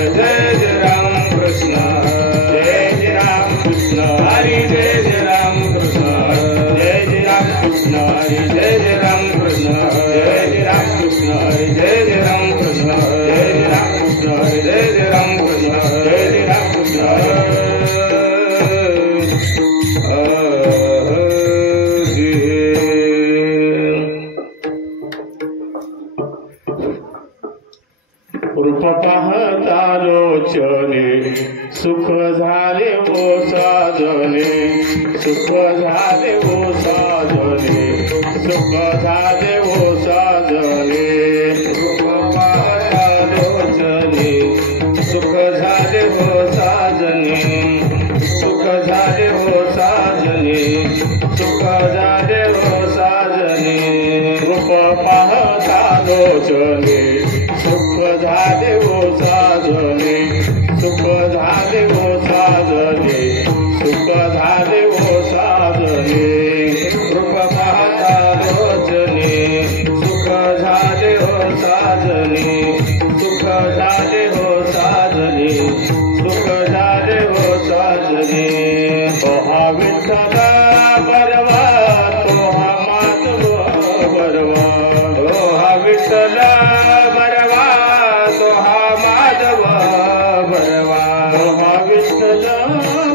जय जय राम कृष्ण जय जय राम कृष्ण हरि जय जय राम कृष्ण जय जय राम कृष्ण हरि जय जय राम कृष्ण जय जय राम कृष्ण हरि जय जय राम कृष्ण जय जय राम कृष्ण हरि जय जय राम कृष्ण जय जय राम कृष्ण रूप पाहता लोचने सुख झाले ओ साजने सुख झाले ओ साजने सुख झाले ओ साजने रूप पाहता लोचने सुख झाले ओ साजने सुख झाले ओ साजने सुख झाले ओ साजने रूप पाहता लोचने सुख झाले ओ साजने सुख झाले ओ साजने सुख झाले ओ साजने रूप पाहता लोचने सुख झाले ओ साजने सुख झाले ओ साजने सुख झाले ओ साजने तोहा विठ्ठला बरवा तोहा माधव बरवा तोहा विठ्ठला बरवा तोहा माधव बरवा तोहा विठ्ठल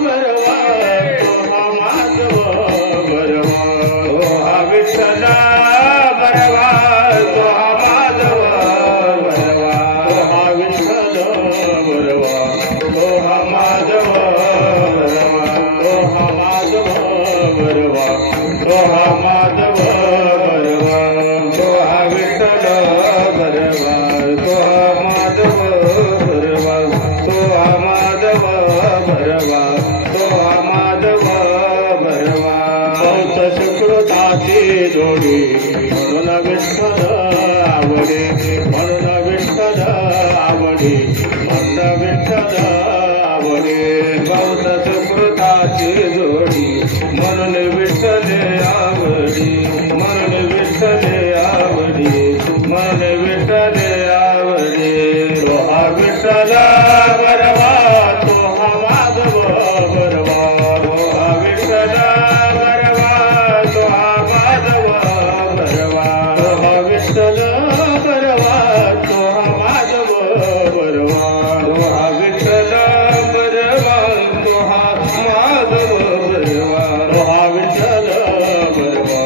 बरवा तोहा माधव बरवा तोहा विठ्ठल बरवा तोहा माधव बरवा तोहा विठ्ठल बरवा तोहा माधव बरवा तोहा माधव बरवा तोहा माधव बरवा तोहा विठ्ठल बरवा तोहा माधव बरवा तोहा माधव बरवा तोहा माधव बरवा बहुत सुकृताची जोडी म्हणून विठ्ठल आवडे म्हणून विठ्ठल आवडे म्हणून विठ्ठल आवडे बहुत सुकृताची जोडी म्हणून विठ्ठल आवडी म्हणून विठ्ठल आवडी म्हणून विठ्ठल आवडी तोहा विठ्ठल बरवा तोहा माधव बरवा तोहा विठ्ठल बरवा तोहा माधव बरवा तोहा विठ्ठल बरवा तोहा माधव बरवा तोहा विठ्ठल बरवा तोहा माधव बरवा तोहा विठ्ठल बरवा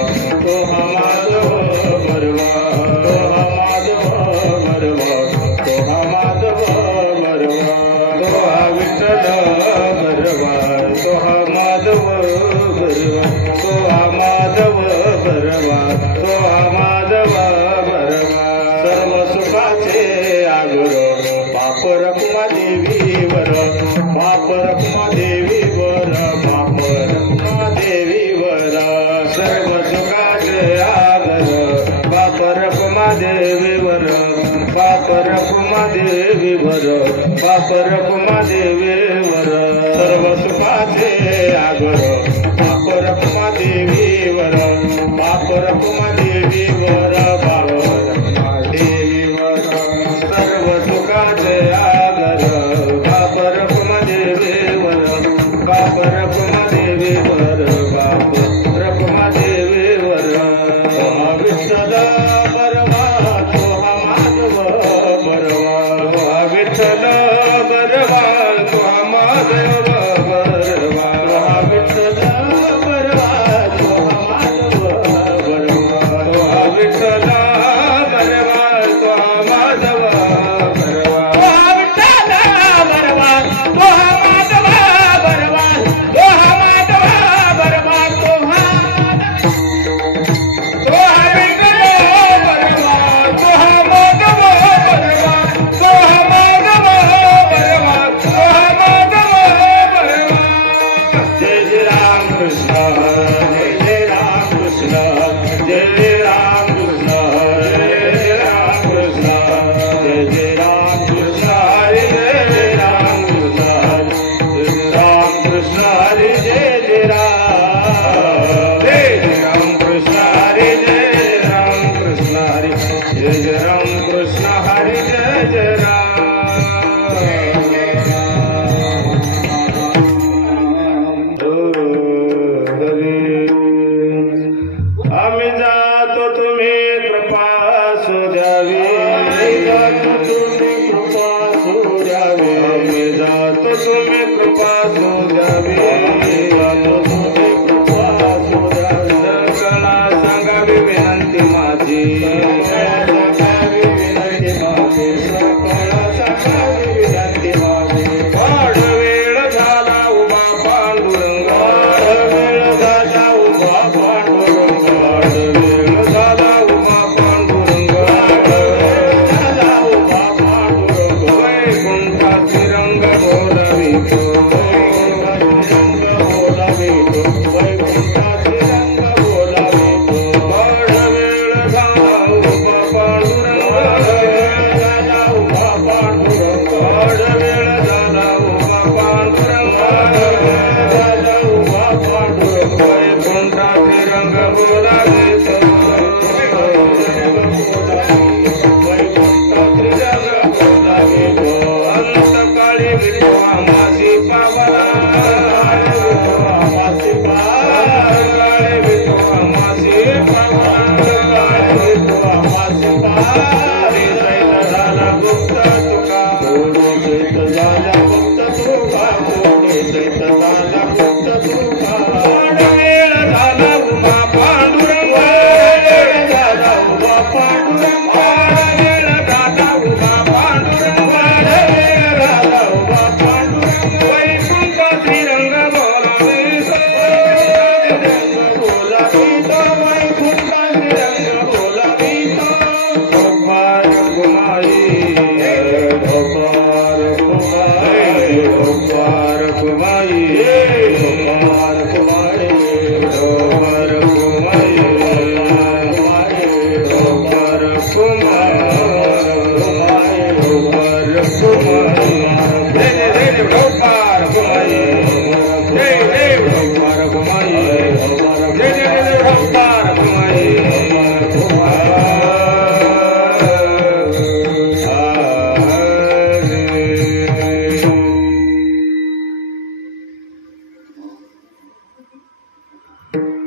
तोहा माधव बरवा तोहा माधव बरवा तोहा माधव बरवा तोहा विठ्ठल बरवा तोहा माधव बरवा तोहा माधव बरवा तोहा माधव बरवा सर्व सुखाचे आगर पाप रखुमा देवी वर पाप रखुमा देवी वर पाप रखुमा देवी वर सर्व सुखाचे आगर पाप रखुमा देवी वर पाप रखुमा देवी वर पाप रखुमा देवी वर सर्व सुखाचे आगर पाप रखुमा देवी वर पाप रखुमा देवी वर पाप रखुमा देवी वर सर्व सुखाचे आगर पाप रखुमा देवी वर पाप रखुमा देवी वर पाप रखुमा देवी वर तोहा विठ्ठल बरवा तोहा माधव बरवा तोहा विठ्ठल बरवा तोहा माधव बरवा तोहा विठ्ठल बरवा तोहा माधव बरवा तोहा विठ्ठल बरवा तोहा माधव बरवा तोहा विठ्ठल बरवा तोहा माधव बरवा तोहा माधव बरवा तोहा तोहा विठ्ठल बरवा तोहा माधव बरवा तोहा माधव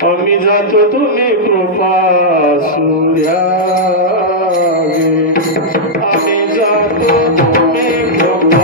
आम्ही जातो तुम्ही कृपा सूर्या आम्ही जातो तुम्ही कृपा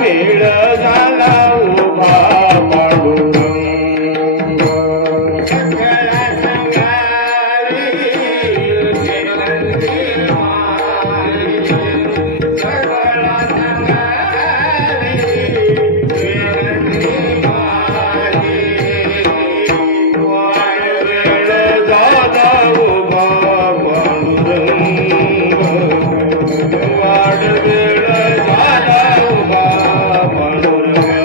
वेळ झाला उभा पांडुरंग सगळा संगारी सगळा संगारी वेळ झाला उभा पांडुरंग वाढ वेळ झाला उभा पांडुरंग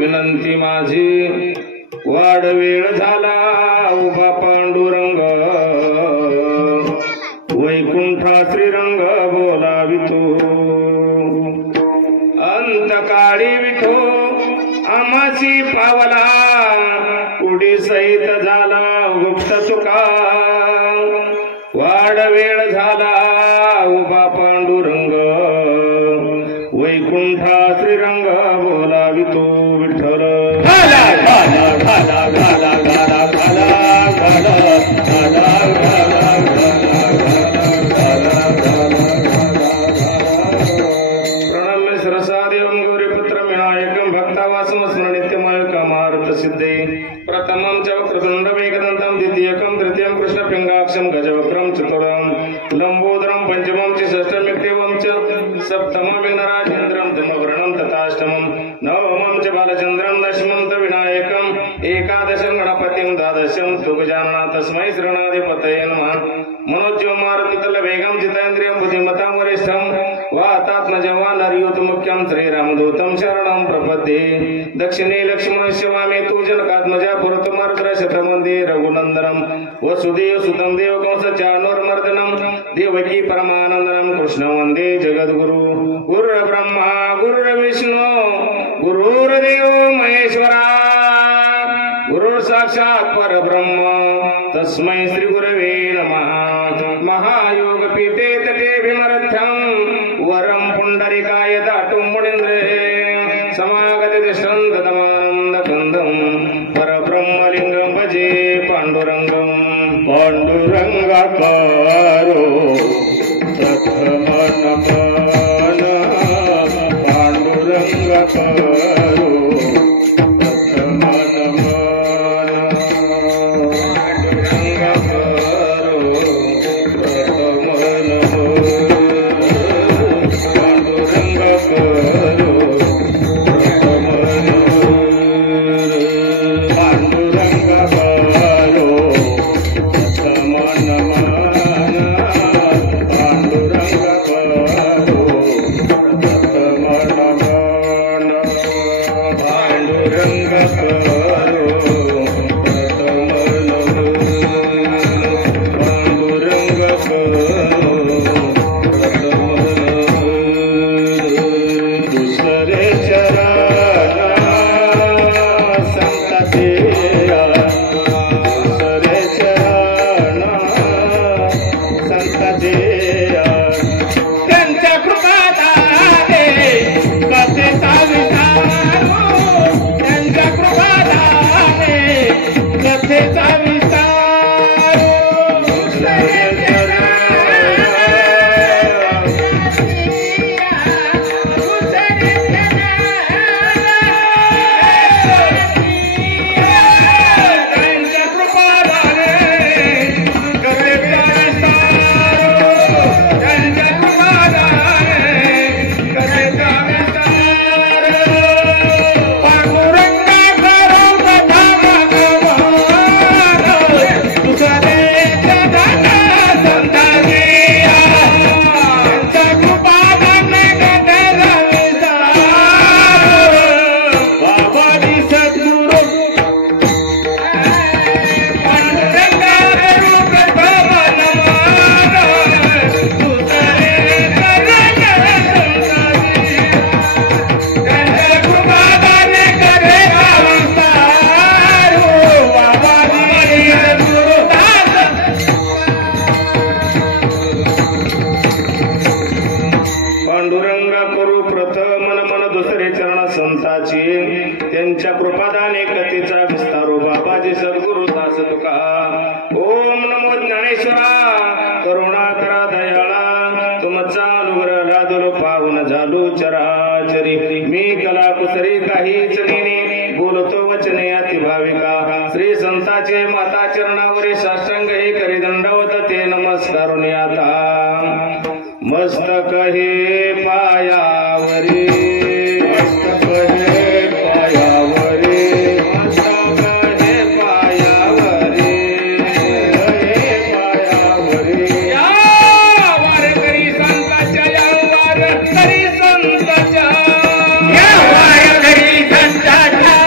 विनंती माझी वाढ वेळ झाला उभा पांडुरंग वैकुंठा श्रीरंग बोलावितो अंतकाळी विठो आमाची पावला उडी सहित झाला गुप्त तुका वाढ वेळ झाला उभा पांडुरंग वैकुंठा श्रीरंग बोलावितो विठ्ठल घाला घाला घाला घाला घाला घाला घाला प्रणम्य सरसादेवं गौरीपुत्रं विनायकं भक्तावासं स्मरणित्यमायुकामार्थ सिद्धे प्रथमं च वक्रतुण्डमेकदन्तं द्वितीयकं तृतीयं कृष्णपिङ्गाक्षं गजवक्रं चतुर्थं लम्बोदरं पञ्चमं च षष्ठं च सप्तमं विघ्नराजेन्द्रं धर्मवर्णं तथाष्टमं नवमं च बालचन्द्रं दशमं च विनायकं एकादशं गणपतिं द्वादशं तु गजानना तस्मै श्रीगणाधिपतये नमः मनोज्यमारुतुल्यवेगं जितेन्द्रियं बुद्धिमतां वरिष्ठं वातात्मजवानर्युतमुख्यं श्रीरामदूतं शरणं प्रपद्ये दक्षिणे लक्ष्मणस्य वामे तु जनकात्मजा पुरतमर्द्रशतमन्दे रघुनन्दनं वसुदेवसुतं देवकंसचानूर्मर्दनं देवकी परमानन्दनं कृष्णं वन्दे जगद्गुरु गुरुर्ब्रह्मा गुरुर्विष्णु गुरुर्देवो महेश्वरा गुरुर्साक्षात् परब्रह्म तस्मै श्री गुरवे नमः महायोगपीठे तटे विमर्थ्यं वरं पुण्डरीकाय दातुं मुनीन्द्रे समागतदृष्टन्तमानन्दकन्दं परब्रह्मलिङ्गं भजे पाण्डुरङ्गं पाण्डुरङ्गकारो प्रथमनमन पाण्डुरङ्गकारो त्यांच्या कृपादाने कथेचा विस्तारो बाबाजी सद्गुरु दास तुका ओम नमो ज्ञानेश्वरा करुणा करा दयाळा तुमचा अनुग्रह लादलो पाहून झालो चराचरी मी कला कुसरी काहीच नेने बोलतो वचने अति भाविका श्री संताचे माता चरणावरी साष्टांग हे करी दंडवत ते नमस्कारुनी आता मस्तक हे पायावरी मस्तक हे पायावरी मस्तक हे पायावरी या वारकरी संताच्या या वारकरी संताच्या या वारकरी संताच्या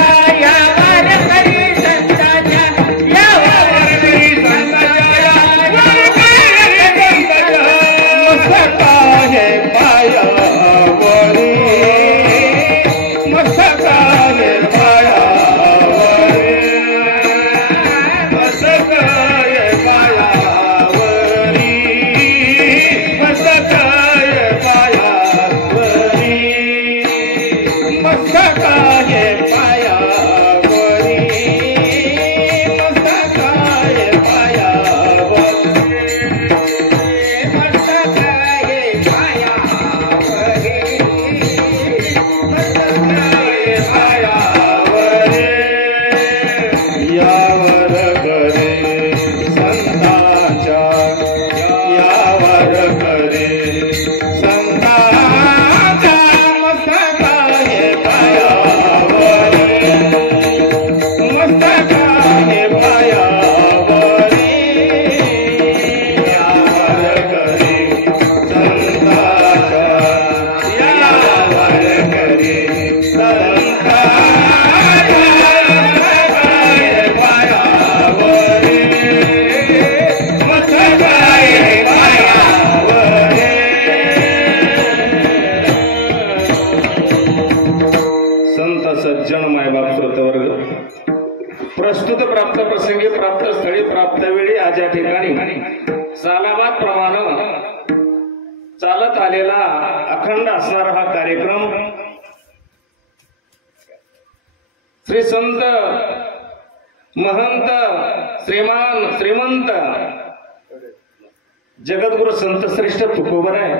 प्रस्तुत प्राप्त प्रसंगी प्राप्त स्थळी प्राप्त वेळी आज या ठिकाणी सालाबाद प्रमाणे चालत आलेला अखंड असणारा हा कार्यक्रम श्री संत महंत श्रीमान श्रीमंत जगद्गुरु संत श्रेष्ठ तुकोबराय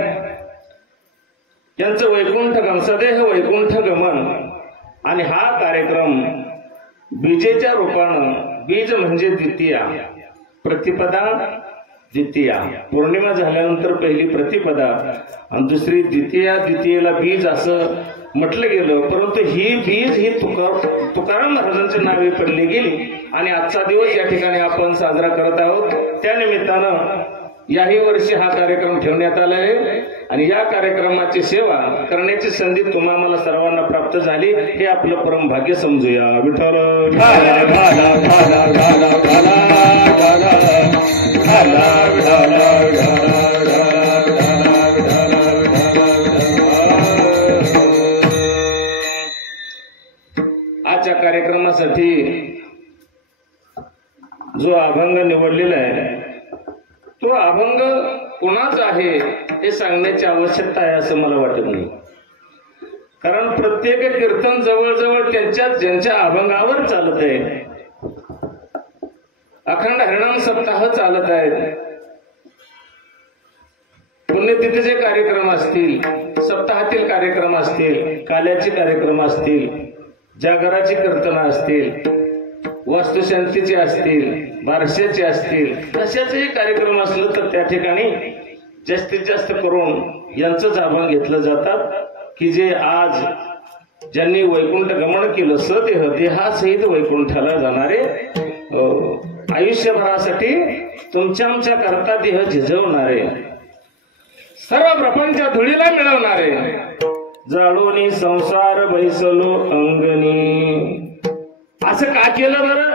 यांचं वैकुंठ गमन सदेह वैकुंठ गमन आणि हा कार्यक्रम बीजेच्या रूपानं बीज म्हणजे द्वितीया प्रतिपदा द्वितीया पौर्णिमा झाल्यानंतर पहिली प्रतिपदा आणि दुसरी द्वितीया द्वितीयेला बीज असं म्हटलं गेलं परंतु ही बीज ही तुकाराम महाराजांची नावे पडली गेली आणि आजचा दिवस या ठिकाणी आपण साजरा करत आहोत त्या निमित्तानं याही वर्षी हा कार्यक्रम ठेवण्यात आला आहे आणि या कार्यक्रमाची सेवा करण्याची संधी तुम्हा मला सर्वांना प्राप्त झाली हे आपलं परम भाग्य समजूया विठ्ठल आजच्या कार्यक्रमासाठी जो अभंग निवडलेला आहे तो अभंग कोणाचा आहे हे सांगण्याची आवश्यकता आहे असं मला वाटत नाही कारण प्रत्येक कीर्तन जवळजवळ ज्यांच्या अभंगावर चालत आहे अखंड हरिनाम सप्ताह चालत आहेत पुण्यतिथीचे कार्यक्रम असतील सप्ताहातील कार्यक्रम असतील काल्याचे कार्यक्रम असतील जागराची कीर्तनं असतील वास्तुशांतीचे असतील बारशाचे असतील अशाचेही कार्यक्रम असलं तर त्या ठिकाणी जास्तीत जास्त करून यांचंच अभंग घेतलं जातात की जे आज ज्यांनी वैकुंठ गमन केलं सदेह देहासहित वैकुंठाला जाणारे आयुष्यभरासाठी तुमच्या आमच्या करता देह झिजवणारे सर्व प्रपंच धुळीला मिळवणारे जाळोनी संसार बैसलो अंगणी असं का केलं बरं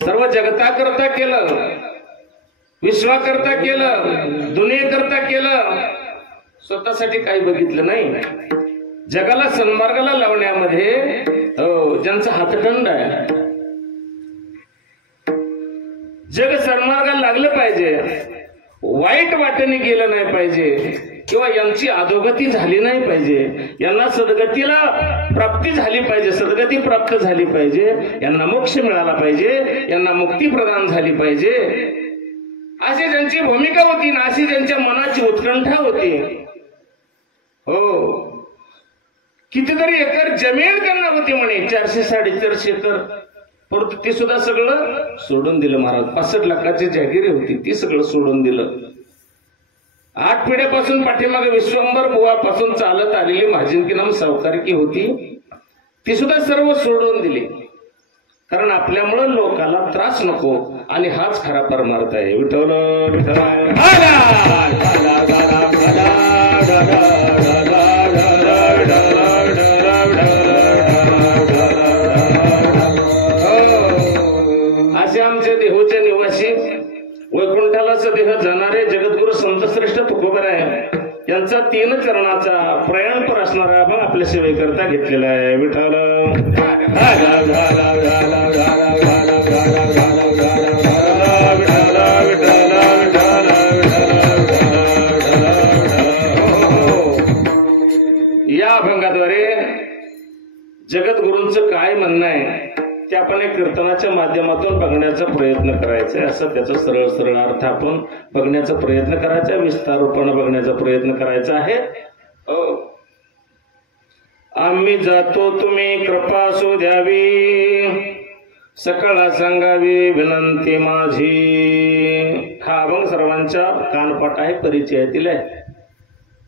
सर्व जगताकरता केलं विश्वाकरता केलं दुनियेकरता केलं स्वतःसाठी काही बघितलं नाही जगाला सन्मार्गाला लावण्यामध्ये ज्यांचा हातखंड आहे जग सन्मार्गाला लागलं पाहिजे वाईट वाटेने गेलं नाही पाहिजे किंवा यांची अधोगती झाली नाही पाहिजे यांना सद्गतीला प्राप्ती झाली पाहिजे सद्गती प्राप्त झाली पाहिजे यांना मोक्ष मिळाला पाहिजे यांना मुक्ती प्रदान झाली पाहिजे अशी त्यांची भूमिका होती ना अशी त्यांच्या मनाची उत्कंठा होती हो कितीतरी एकर जमीन त्यांना होती म्हणे 400-450 एकर परंतु ते सुद्धा सगळं सोडून दिलं महाराज 65 लाखाची जागिरी होती ती सगळं सोडून दिलं 8 पिढ्यापासून पाठीमागे विश्वंभर बुवापासून चालत आलेली महाजिनकी नाम सावकारकी होती ती सुद्धा सर्व सोडून दिली कारण आपल्यामुळे लोकाला त्रास नको आणि हाच खरा परमार्थ आहे विठ्ठल असे आमचे देहूचे निवासी वैकुंठाला सदेह जाणारे जगद्गुरु संत श्रेष्ठ तुकोबराय यांचा 3 चरणाचा प्रयाणपर असणारा अभंग आपल्या सेवेकरता घेतलेला आहे विठ्ठल या अभंगाद्वारे जगद्गुरूंचं काय म्हणणं आहे ते आपण एक कीर्तनाच्या माध्यमातून बघण्याचा प्रयत्न करायचा आहे असं त्याचा सरळ सरळ अर्थ आपण बघण्याचा प्रयत्न करायचा विस्तार रूपाने बघण्याचा प्रयत्न करायचा आहे आम्ही जातो तुम्ही कृपा असू द्यावी सकळा सांगावी विनंती माझी हा अभंग सर्वांच्या कानपाट आहे परिचयातील आहे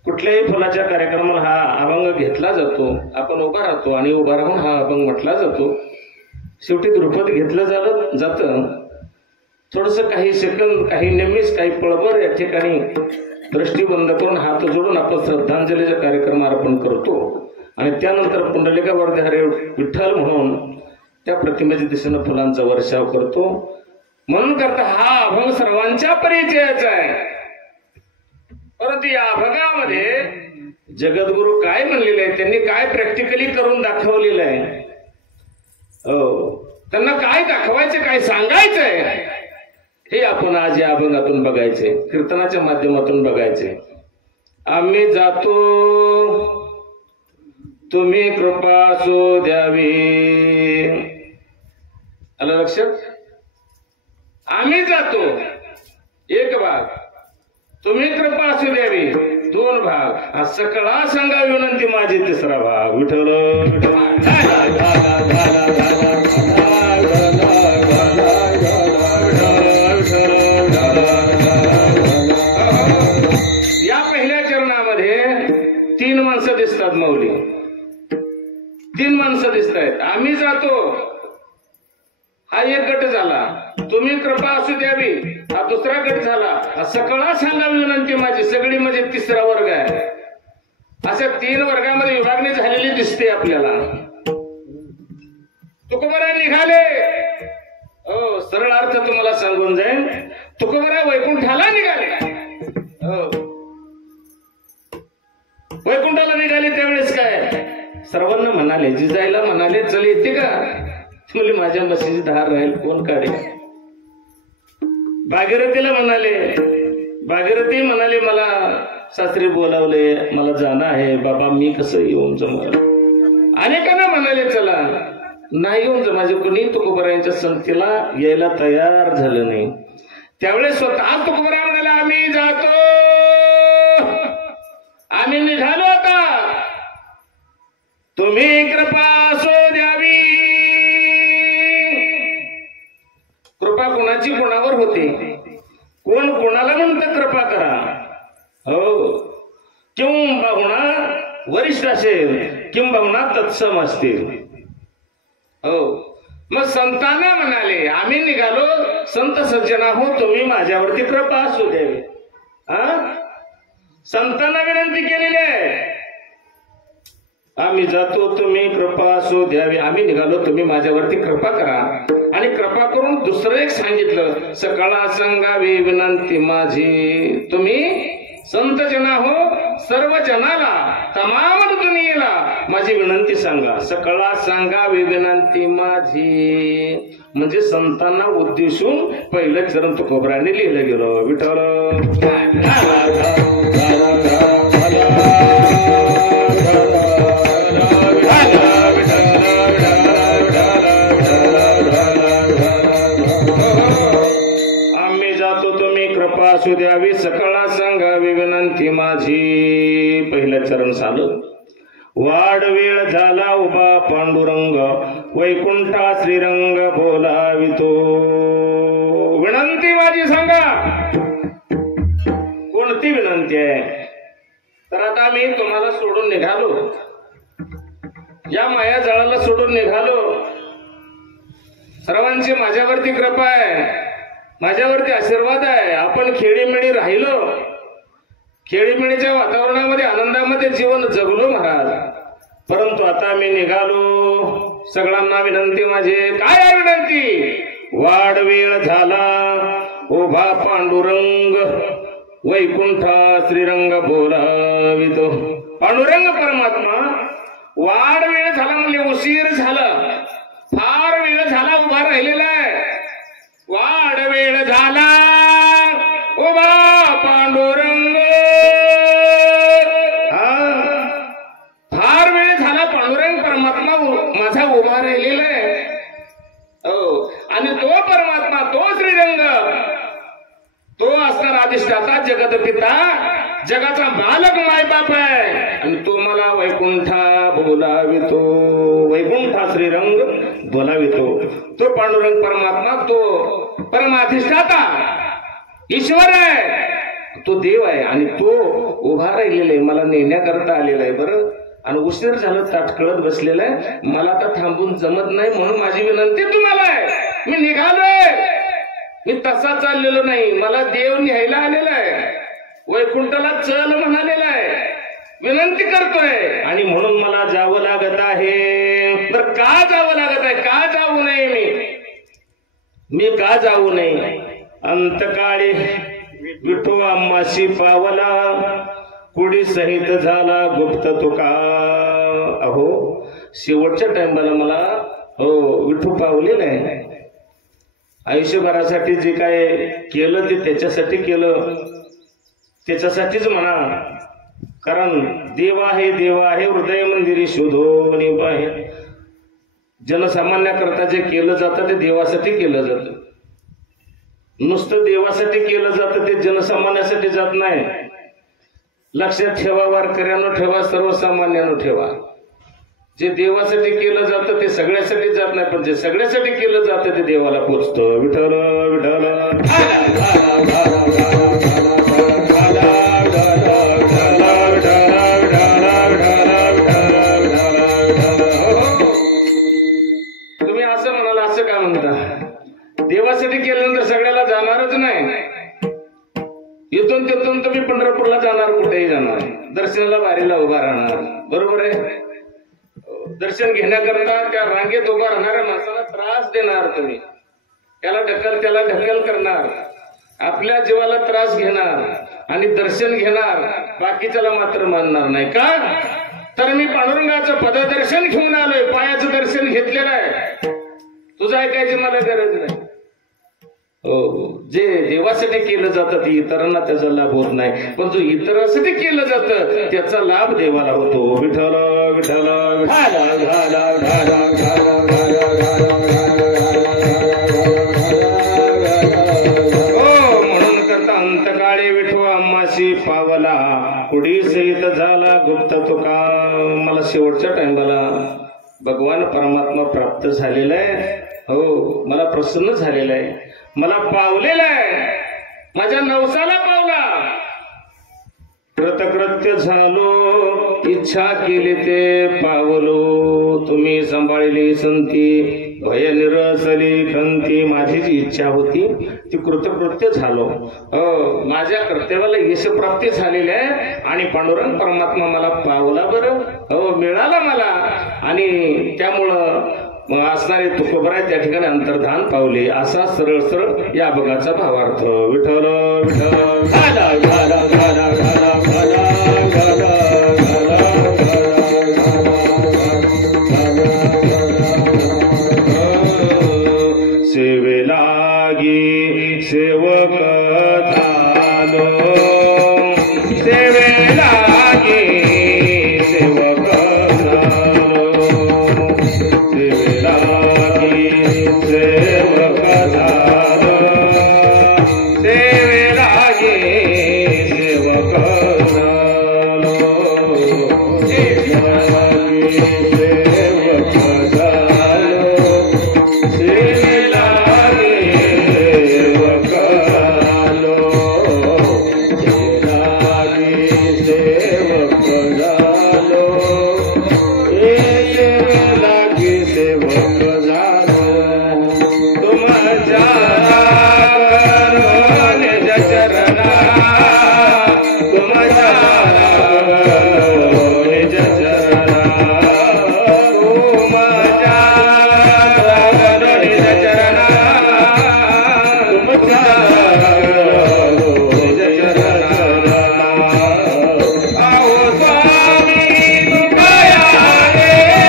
कुठल्याही फुलाच्या कार्यक्रमाला हा अभंग घेतला जातो आपण उभा राहतो आणि उभा राहून हा अभंग म्हटला जातो शेवटी द्रुपद घेतलं जातं थोडस काही सेकंद काही निमिष काही पळभर या ठिकाणी दृष्टी बंद करून हात जोडून आपण श्रद्धांजलीचा कार्यक्रम अर्पण करतो आणि त्यानंतर पुंडलिका वरदे हरे विठ्ठल म्हणून त्या प्रतिमेच्या दिशेने फुलांचा वर्षाव करतो म्हणून करता हा अभंग सर्वांच्या परिचयाचा आहे परंतु या अभंगामध्ये जगद्गुरु काय म्हणलेले आहे त्यांनी काय प्रॅक्टिकली करून दाखवलेलं आहे त्यांना काय दाखवायचं, काय सांगायचंय हे आपण आज या अभंगातून बघायचे, कीर्तनाच्या माध्यमातून बघायचे. आम्ही जातो तुम्ही कृपा असू द्यावी. आलं लक्षात? आम्ही जातो एक भाग, तुम्ही कृपा असू द्यावी दोन भाग, सकळा सांगा विनंती माझी तिसरा भाग. विठ्ठल या पहिल्या चरणामध्ये तीन माणसं दिसतात माऊली, तीन माणसं दिसत आहेत. आम्ही जातो हा एक गट झाला, तुम्ही कृपा असू द्यावी हा दुसरा गट झाला, सकळा सांगावी विनंती माझी सगळी म्हणजे तिसरा वर्ग आहे. अशा तीन वर्गामध्ये विभागणी झालेली दिसते आपल्याला. तुकोबरा निघाले, हो सरळ अर्थ तुम्हाला सांगून जाईल, तुकोबरा वैकुंठाला निघाले. हो वैकुंठाला निघाले त्यावेळेस काय सर्वांना म्हणाले, जिजायला म्हणाले चल येते का, मुली माझ्या म्हशीची धार राहील कोण काढे. भागीरथीला म्हणाले, भागीरथी म्हणाले मला सासरी बोलावले, मला जाणं आहे बाबा, मी कसं येऊन जमल. अनेकांना म्हणाले चला, नाही येऊन जमायचे, कोणी तुकोबरायांच्या संगतीला यायला तयार झालं नाही. त्यावेळेस स्वतः तुकोबरा म्हणाला आम्ही जातो, आम्ही निघालो आता, तुम्ही कृपा असो द्यावी. कृपा कोणाची कोणावर होते, कोण कोणाला म्हणतं कृपा करा. हो किंबहुना वरिष्ठ असेल, किंबहुना तत्सम असतील. हो मग संतांना म्हणाले आम्ही निघालो, संत सज्जना हो तुम्ही माझ्यावरती कृपा असू द्यावी. संतांना विनंती केलेली आहे, आम्ही जातो तुम्ही कृपा असू द्यावी. आम्ही निघालो तुम्ही माझ्यावरती कृपा करा. आणि कृपा करून दुसरं एक सांगितलं, सकळा सांगावी विनंती माझी, तुम्ही संत जना हो सर्व जनाला तमाम दुनियेला माझी विनंती सांगा. सकळा सांगावी विनंती माझी म्हणजे संतांना उद्देशून पहिलं चरण तुकोबराने लिहिलं गेलं. विठ्ठल असू द्यावी, सकळा सांगावी विनंती माझी. पहिलं चरण झालं. वाढ वेळ झाला उभा पांडुरंग, वैकुंठा श्रीरंग बोलावितो. विनंती माझी सांगा. कोणती विनंती आहे? तर आता मी तुम्हाला सोडून निघालो, या माया जाळाला सोडून निघालो. सर्वांची माझ्यावरती कृपा आहे, माझ्यावरती आशीर्वाद आहे. आपण खेळीमेळी राहिलो, खेळीमेळीच्या वातावरणामध्ये आनंदामध्ये जीवन जगलो महाराज. परंतु आता मी निघालो, सगळ्यांना विनंती माझी. काय आहे विनंती? वाढ वेळ झाला उभा पांडुरंग, वैकुंठा श्रीरंग बोलावितो. पांडुरंग परमात्मा वाढ वेळ झाला म्हणजे उशीर झाला, फार वेळ झाला उभा राहिलेला आहे. वाढ वेळ झाला उभा पांडुरंग, फार वेळ झाला पांडुरंग परमात्मा माझा उभा राहिलेला आहे. हो आणि तो परमात्मा, तो श्रीरंग, तो असणार अधिष्ठाता, जगत पिता, जगाचा बालक मायबाप आहे. आणि तो मला वैकुंठा बोलावितो, वैकुंठा श्रीरंग बोलावितो. तो पांडुरंग परमात्मा, तो परमाधिष्ठाता ईश्वर आहे, तो देव आहे. आणि तो उभा राहिलेला आहे, मला नेण्याकरता आलेला आहे. बरं, आणि उशीर झालं, ताटकळत बसलेला आहे. मला आता थांबून जमत नाही, म्हणून माझी विनंती तुम्हाला आहे. मी निघालोय, मी तसा चाललेलो नाही, मला देव न्यायला आलेला आहे, वैकुंठाला चल म्हणालेला आहे, विनंती करतोय. आणि म्हणून मला जावं लागत आहे. तर का जावं लागत आहे? का जाऊ नये मी का जाऊ नये? अंतकाळी विठू आम्हाशी पावला, कुडी सहित झाला गुप्त तुका. अहो शेवटच्या टाइमला मला हो विठू पावलेलं आहे. आयुष्यभरासाठी जे काय केलं ते त्याच्यासाठी केलं, त्याच्यासाठीच म्हणा. कारण देव आहे हृदय मंदिरी शोधून बाहेर. जनसामान्याकरता जे केलं जातं ते देवासाठी केलं जातं. नुसतं देवासाठी केलं जातं ते जनसामान्यासाठी जात नाही. लक्षात ठेवा, वारकऱ्यानं ठेवा, सर्वसामान्यानं ठेवा. जे देवासाठी केलं जातं ते सगळ्यासाठी जात नाही, पण जे सगळ्यासाठी केलं जातं ते देवाला पोचतं. विठ्ठल विठ्ठल तुम्ही असं म्हणाल, असं का म्हणता? देवासाठी केल्यानंतर सगळ्याला जाणारच नाही. इथून तिथून तुम्ही पंढरपूरला जाणार, कुठेही जाणार, दर्शनाला वारीला उभा राहणार, बरोबर आहे. दर्शन घेण्याकरता त्या रांगेत उभा राहणाऱ्या माणसाला त्रास देणार तुम्ही, त्याला ढकल करणार, आपल्या जीवाला त्रास घेणार आणि दर्शन घेणार, बाकीच्याला मात्र मानणार नाही. का तर मी पांडुरंगाचं पददर्शन घेऊन आलोय, पायाचं दर्शन घेतलेलं आहे, तुझं ऐकायची मला गरज नाही. हो, जे देवासाठी केलं जातं ते इतरांना त्याचा लाभ होत नाही, पण जो इतरांसाठी केलं जातं त्याचा लाभ देवाला होतो. विठ्ठल विठ्ठल हो, म्हणून करता अंतकाळी विठू आम्हाशी पावला, कुडी सहित झाला गुप्त तुका. मला शेवटच्या टाइमला भगवान परमात्मा प्राप्त झालेला आहे. हो, मला प्रसन्न झालेला आहे, मला पावलेला आहे, माझ्या नवसाला पावला. कृतकृत्य झालो, इच्छा केली ते पावलो. तुम्ही सांभाळली संती, भय निरसली खंती. माझी जी इच्छा होती ती कृतकृत्य झालो. माझ्या कर्तव्याला यश प्राप्ती झालेली आहे आणि पांडुरंग परमात्मा मला पावला. बरं, हो, मिळाला मला. आणि त्यामुळं असणारे तुकोबराय त्या ठिकाणी अंतर्धान पावले. असा सरळ सरळ या अभंगाचा भावार्थ. विठ्ठल विठ्ठल झाला झाला झाला झाला झाला सेवे लागी सेवक झालो, सेवे लागी सेवक झालो, सेवे लागी सेवक झालो, सेवे लागी सेवक झालो, सेवे लागी सेवक झालो, सेवे लागी सेवक झालो, सेवे लागी सेवक झालो, सेवे लागी सेवक झालो. तुमच्या निज चरणा, तुमच्या निज चरणा, तुमच्या निज चरणा, तुमच्या निज चरणा. आओ स्वामी तुकाया देवा, ओ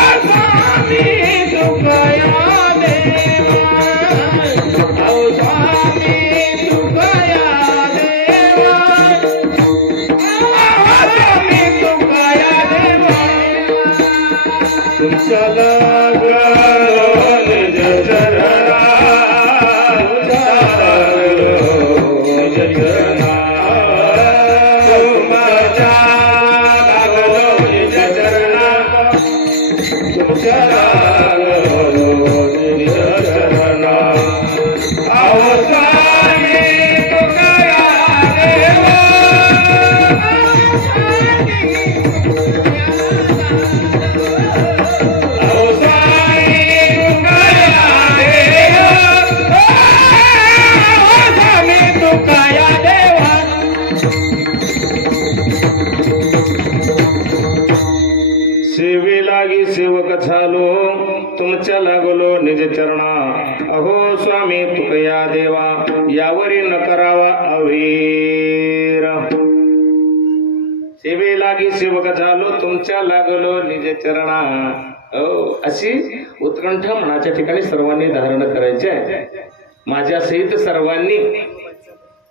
स्वामी तुकाया देवा, आओ स्वामी तुकाया देवा, स्वामी तुकाया देवा. तुमच्या लागलो निज चरणा, तुमच्या लागलो निज चरणा, तुमच्या लागलो निज चरणा, तुमच्या लागलो निज चरणा. आओ स्वामी तुकाया देवा, आओ स्वामी तुकाया देवा, स्वामी तुकाया देवा. सेवे लागी सेवक झालो, तुमच्या लागलो निज चरणा. अहो स्वामी तुकया देवा, यावरी न करावा अवीर. सेवे लागी सेवक झालो, तुमच्या लागलो निज चरणा. अशी उत्कंठा मनाच्या ठिकाणी सर्वांनी धारण करायची आहे. माझ्या सहित सर्वांनी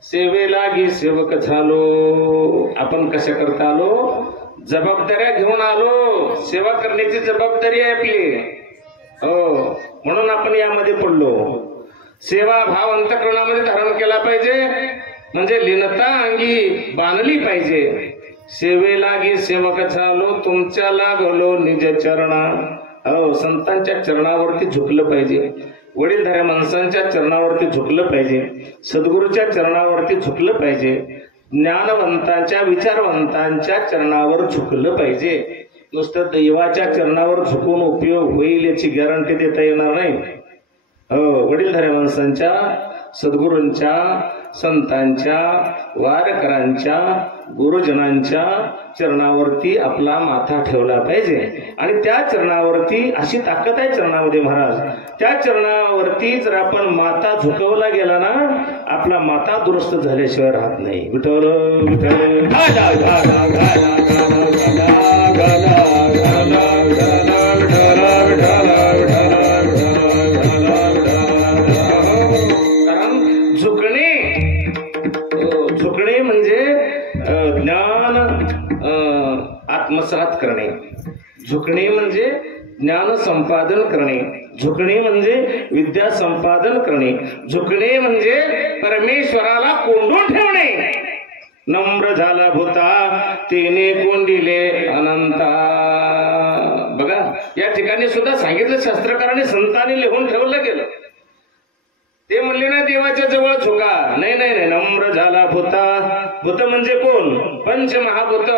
सेवेला गी सेवक झालो. आपण कशा करता आलो? जबाबदाऱ्या घेऊन आलो. सेवा करण्याची जबाबदारी आहे आपली. म्हणून आपण यामध्ये पडलो. सेवा भाव अंतःकरणामध्ये धारण केला पाहिजे, म्हणजे लीनता अंगी बांधली पाहिजे. सेवेला गी सेवक झालो, तुमच्या लागलो निज चरणा. संतांच्या चरणावरती झुकलं पाहिजे, वडीलधाऱ्या माणसांच्या चरणावरती झुकलं पाहिजे, सद्गुरूच्या चरणावरती झुकलं पाहिजे, ज्ञानवंतांच्या विचारवंतांच्या चरणावर झुकलं पाहिजे. नुसतं दैवाच्या चरणावर झुकून उपयोग होईल याची गॅरंटी देता येणार नाही. वडीलधाऱ्या माणसांच्या, सद्गुरूंच्या, संतांच्या, वारकऱ्यांच्या, गुरुजनांच्या चरणावरती आपला माथा ठेवला पाहिजे. आणि त्या चरणावरती अशी ताकद आहे चरणामध्ये महाराज, त्या चरणावरती जर आपण माथा झुकवला गेला ना, आपला माथा दुरुस्त झाल्याशिवाय राहत नाही. विठ्ठल विठ्ठल झुकणे म्हणजे ज्ञान आत्मसात करणे. झुकणे म्हणजे ज्ञान संपादन करणे. झुकणे म्हणजे विद्या संपादन करणे. झुकणे म्हणजे परमेश्वराला कोंडून ठेवणे. नम्र झाला भूता तेने कोंडिले अनंता. बघा, या ठिकाणी सुद्धा सांगितलं शास्त्रकारांनी, संतांनी लिहून ठेवलं गेलं. ते म्हणले ना देवाच्या जवळ झुका. नाही नाही नाही, नम्र झाला भूता. भूत म्हणजे कोण? पंचमहाभूत.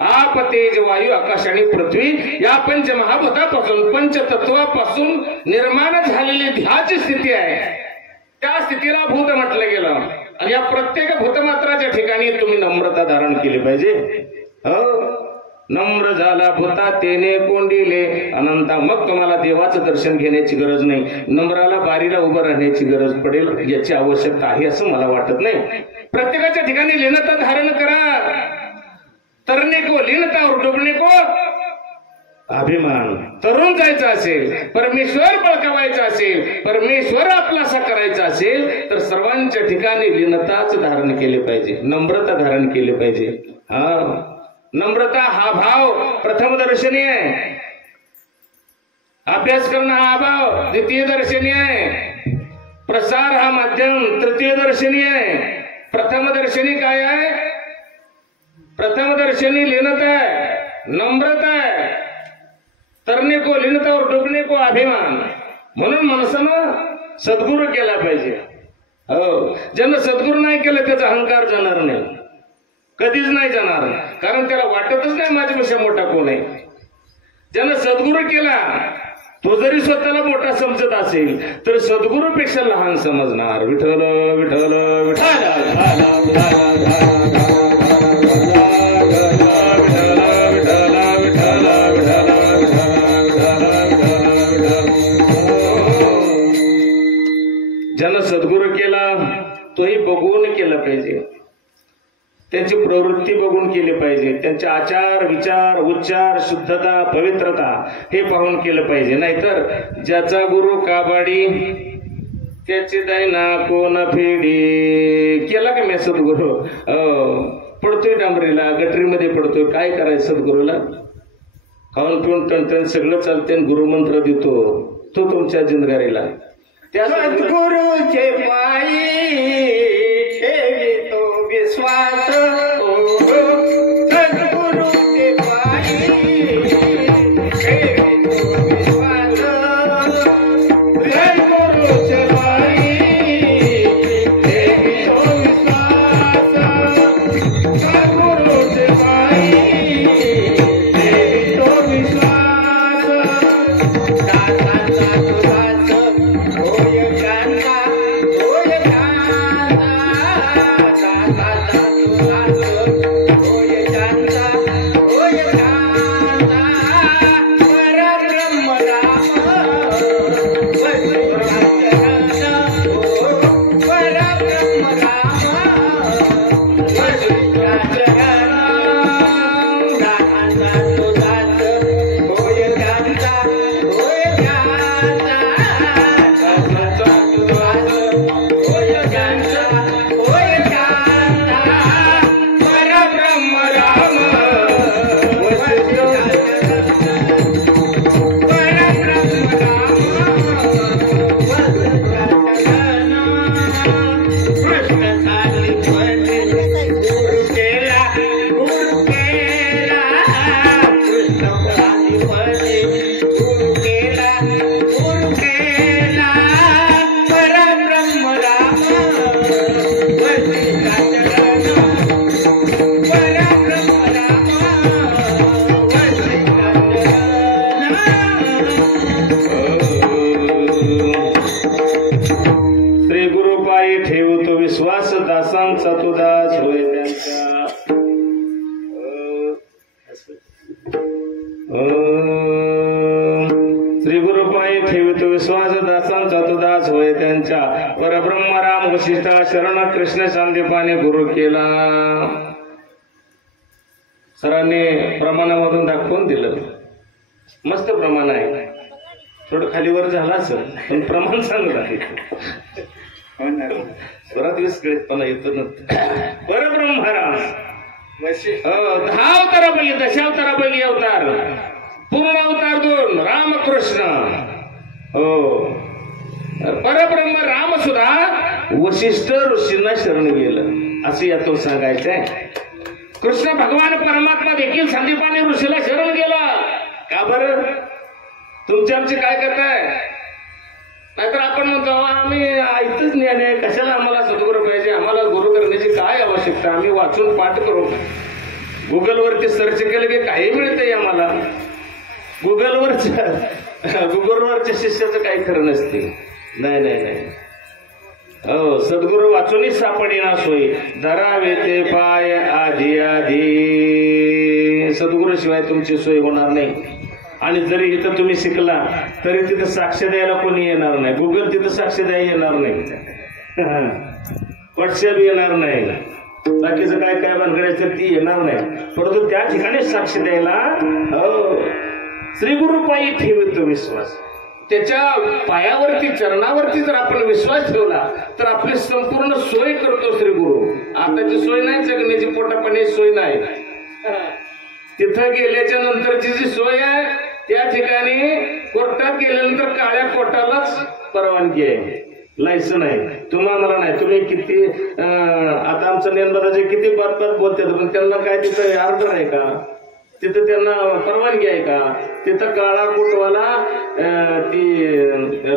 आप तेज वायू आकाश आणि पृथ्वी या पंचमहाभूतापासून, पंचतत्वापासून निर्माण झालेली ध्याची स्थिती आहे. त्या स्थितीला भूत म्हटलं गेलं. आणि या प्रत्येक भूतमात्राच्या ठिकाणी तुम्ही नम्रता धारण केली पाहिजे. नम्र झाला भूता तेने कोंडिले अनंता. मग तुम्हाला देवाचं दर्शन घेण्याची गरज नाही, नम्राला बारीला उभं राहण्याची गरज पडेल याची आवश्यकता आहे असं मला वाटत नाही. प्रत्येकाच्या ठिकाणी लीनता धारण करा. तरणे को लीनता और डुबणे को अभिमान. तरुण जायचं असेल, परमेश्वर बळकावायचा असेल, परमेश्वर आपलासा करायचा असेल तर सर्वांच्या ठिकाणी लीनताच धारण केले पाहिजे, नम्रता धारण केली पाहिजे. नम्रता हा भाव प्रथम दर्शनी आहे. अभ्यास करणं हा भाव द्वितीय दर्शनी आहे. प्रसार हा माध्यम तृतीय दर्शनी आहे. प्रथम दर्शनी काय आहे? प्रथम दर्शनी लीनता आहे, नम्रता आहे. तरणे को लीनता और डुबणे को अभिमान. म्हणून माणसानं सद्गुरू केला पाहिजे. ज्यानं सद्गुरू नाही केलं त्याचा अहंकार जाणार नाही, कधीच नाही जाणार. कारण त्याला वाटतच नाही माझ्यापेक्षा मोठा कोण आहे. ज्यानं सद्गुरू केला तो जरी स्वतःला मोठा समजत असेल तर सद्गुरूपेक्षा लहान समजणार. विठ्ठल विठ्ठल ज्यानं सद्गुरू केला तोही बघून केलं पाहिजे, त्यांची प्रवृत्ती बघून केली पाहिजे, त्यांचे आचार विचार उच्चार शुद्धता पवित्रता हे पाहून केलं पाहिजे. नाहीतर ज्याचा गुरु काबाडी त्याची दैना कोण फेडी. केला का मी सद्गुरू? पडतोय डांबरीला, गटरीमध्ये पडतोय, काय करायचं सद्गुरूला? खाऊन पिऊन टणटण सगळं चालते, गुरुमंत्र देतो तो तुमच्या जिंदगारीला. त्या सद्गुरूचे पायी ठेवितो विश्वास. सद्गुरूचे पायी ठेवितो विश्वास. सद्गुरूचे पायी ठेवितो विश्वास. सद्गुरूचे पायी ठेवितो विश्वास. दासांचा तुलास होय कांता, होय कांता. दासांचा तुलास श्री गुरुपायी ठेवितो विश्वास दासांचा तो दास होय त्यांच्या परब्रह्म राम वशिष्ठा शरण कृष्ण सांदीपाने गुरु केला. सरांनी प्रमाणामधून दाखवून दिलं. मस्त प्रमाण आहे. थोडं खालीवर झाला असेल पण प्रमाण चांगलं आहे. परत विस्कळीतपणा येतो ना. परब्रह्म राम 10 अवतारापैकी दशावतारापैकी अवतार पूर्ण अवतार 2 रामकृष्ण. हो परब्रह्म राम सुद्धा वशिष्ठ ऋषींना शरण गेलं असं यातून सांगायचंय. कृष्ण भगवान परमात्मा देखील संदीपाने ऋषीला शरण गेला. का बरं? तुमचे आमचे काय करताय? नाहीतर आपण म्हणतो आम्ही ऐकतच ज्ञान आहे, कशाला आम्हाला सद्गुरू पाहिजे, आम्हाला गुरु करण्याची काय आवश्यकता, आम्ही वाचून पाठ करू. गुगलवरती सर्च केलं की काही मिळतंय आम्हाला. गुगलवरच्या शिष्याचं काही खरं नसते. नाही नाही नाही. हो सद्गुरू वाचूनच सापडेना सोयी धरावे ते पाय आधी आधी. सद्गुरू शिवाय तुमची सोय होणार नाही. आणि जरी इथं तुम्ही शिकला तरी तिथं साक्ष द्यायला कोणी येणार नाही. गुगल तिथं साक्ष द्यायला येणार नाही. व्हॉट्सअप येणार नाही. बाकीचं काय काय बनगडायचं ती येणार नाही. परंतु त्या ठिकाणी साक्ष द्यायला हो श्री गुरुपायी ठेवतो विश्वास. त्याच्या पायावरती चरणावरती जर आपण विश्वास ठेवला तर आपली संपूर्ण सोय करतो श्री गुरु. आताची सोय नाही, जगण्याची पोटापाण्याची सोय नाही. तिथं गेल्याच्या नंतरची जी सोय आहे त्या ठिकाणी कोर्टात गेल्यानंतर काळ्या कोर्टालाच परवानगी आहे, लायसन आहे. तुम्हाला नाही. तुम्ही किती आता आमचं ज्ञानदादाचे किती बात बोलतात पण त्यांना काय तिथं ऑर्डर आहे का? तिथं त्यांना परवानगी आहे का? तिथं काळा कोटवाला ती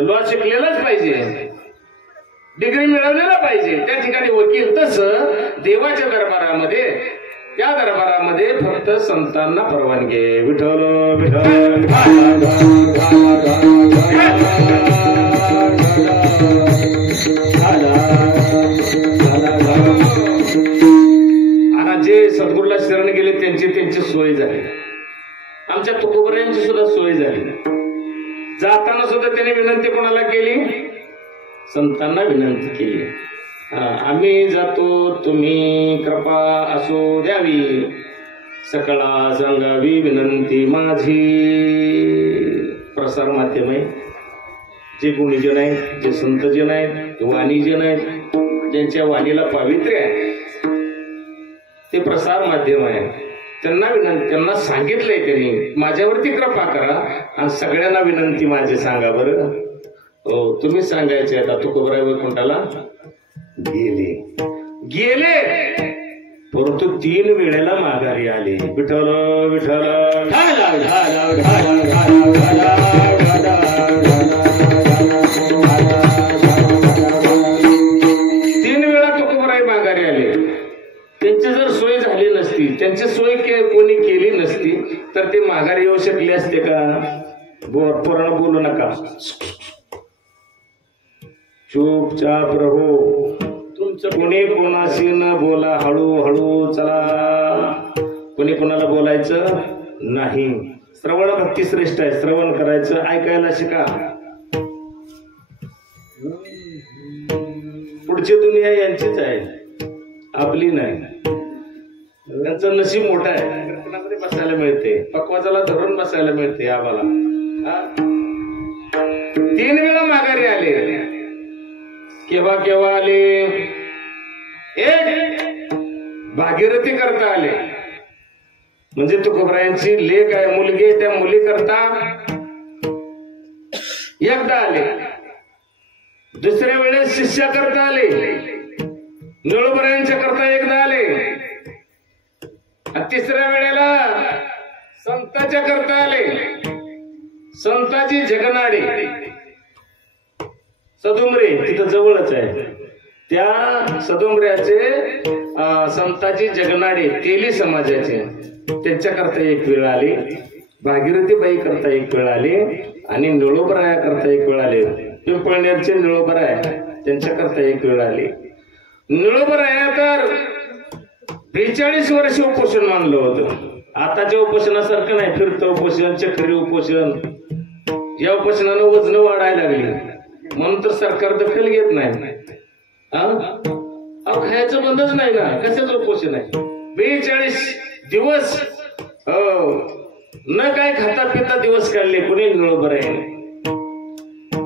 लॉ शिकलेलाच पाहिजे, डिग्री मिळवलेला पाहिजे. त्या ठिकाणी वकील. तसं देवाच्या दरबारामध्ये त्या दरबारामध्ये फक्त संतांना परवानगी आहे. विठ्ठल विठ्ठल. आणि जे सद्गुरूला शरण गेले त्यांची सोय झाली. आमच्या तुकोबऱ्यांची सुद्धा सोय झाली. जाताना सुद्धा त्याने विनंती कोणाला केली? संतांना विनंती केली. आम्ही जातो, तुम्ही कृपा असो द्यावी, सकळा सांगावी विनंती माझी. प्रसार माध्यम आहे. जे गुणीजन आहेत, जे संतजन आहेत, वाणीजन आहेत, ज्यांच्या वाणीला पावित्र्य आहे ते प्रसार माध्यम आहे. त्यांना सांगितलंय त्यांनी माझ्यावरती कृपा करा आणि सगळ्यांना विनंती माझी सांगा बरं. हो तुम्ही सांगायचे. आता तुकोबराय वैकुंठाला गेले परंतु 3 वेळेला माघारी आले. विठ्ठल विठ्ठल. 3 वेळा तुकोबराय माघारी आले. त्यांची जर सोय झाली नसती, त्यांची सोय कोणी केली नसती तर ते माघारी येऊ शकले असते का? पुराण बोलू नका, चुपचाप रहो. तुमचं कोणी कोणाशी न बोला, हळूहळू चला. कोणी कोणाला बोलायचं नाही. श्रवण भक्ती श्रेष्ठ आहे. श्रवण करायचं, ऐकायला शिका. पुढची दुनिया यांचीच आहे, आपली नाही. त्यांचं नशीब मोठं आहे. कीर्तनामध्ये बसायला मिळते, पकवाजाला धरून बसायला मिळते आम्हाला. 3 वेळा माघारी आले. केव्हा केव्हा आले? एक भागीरथी करता आले. म्हणजे तुकोबरायांची लेक आहे, मुलगी आहे, त्या मुली करता एकदा आले. दुसऱ्या वेळेस शिष्या करता आले. नळोबरायांच्या करता एकदा आले. तिसऱ्या वेळेला संतांच्या करता आले. संताची जगनाडी सदुमरे तिथं जवळच आहे. त्या सदुमऱ्याचे संताची जगनाडे तेली समाजाचे त्यांच्या करता एक वेळ आली. भागीरथी बाई करता एक वेळ आली आणि नळोबराया करता एक वेळ आले. पिंपळनेरचे नळोबराय त्यांच्या करता एक वेळ आली. नळोबराया तर 42 वर्ष उपोषण मानलं होतं. आताच्या उपोषणासारखं नाही, फिरतं उपोषण, चक्री उपोषण. या उपोषणानं वजन वाढायला लागली म्हणून तर सरकार दखल घेत नाही. खायचं बंदच नाही ना, कशाच उपोषण आहे. 42 दिवस न काय खाता पिता दिवस काढले कोणी निळोबर आहे.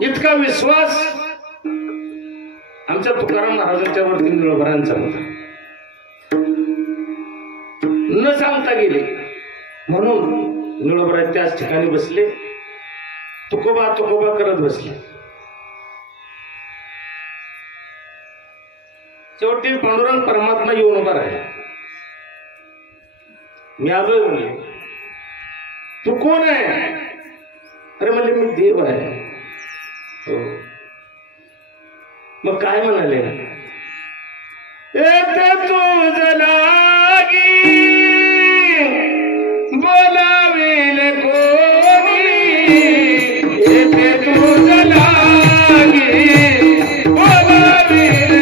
इतका विश्वास आमच्या तुकाराम महाराजांच्या वरती निळोबरांचा होता. न सांगता गेले म्हणून निळोबरा त्याच ठिकाणी बसले, तुकोबा तुकोबा करत बसले. शेवटी पांडुरंग परमात्मा येऊन उभा राहिला. मी आलोय म्हणले. तू कोण आहे? अरे म्हणले मी देव आहे. हो. मग काय म्हणाले? येते तुझ लागी बोलावेल कोणी, येते तुझ लागी बोलावेल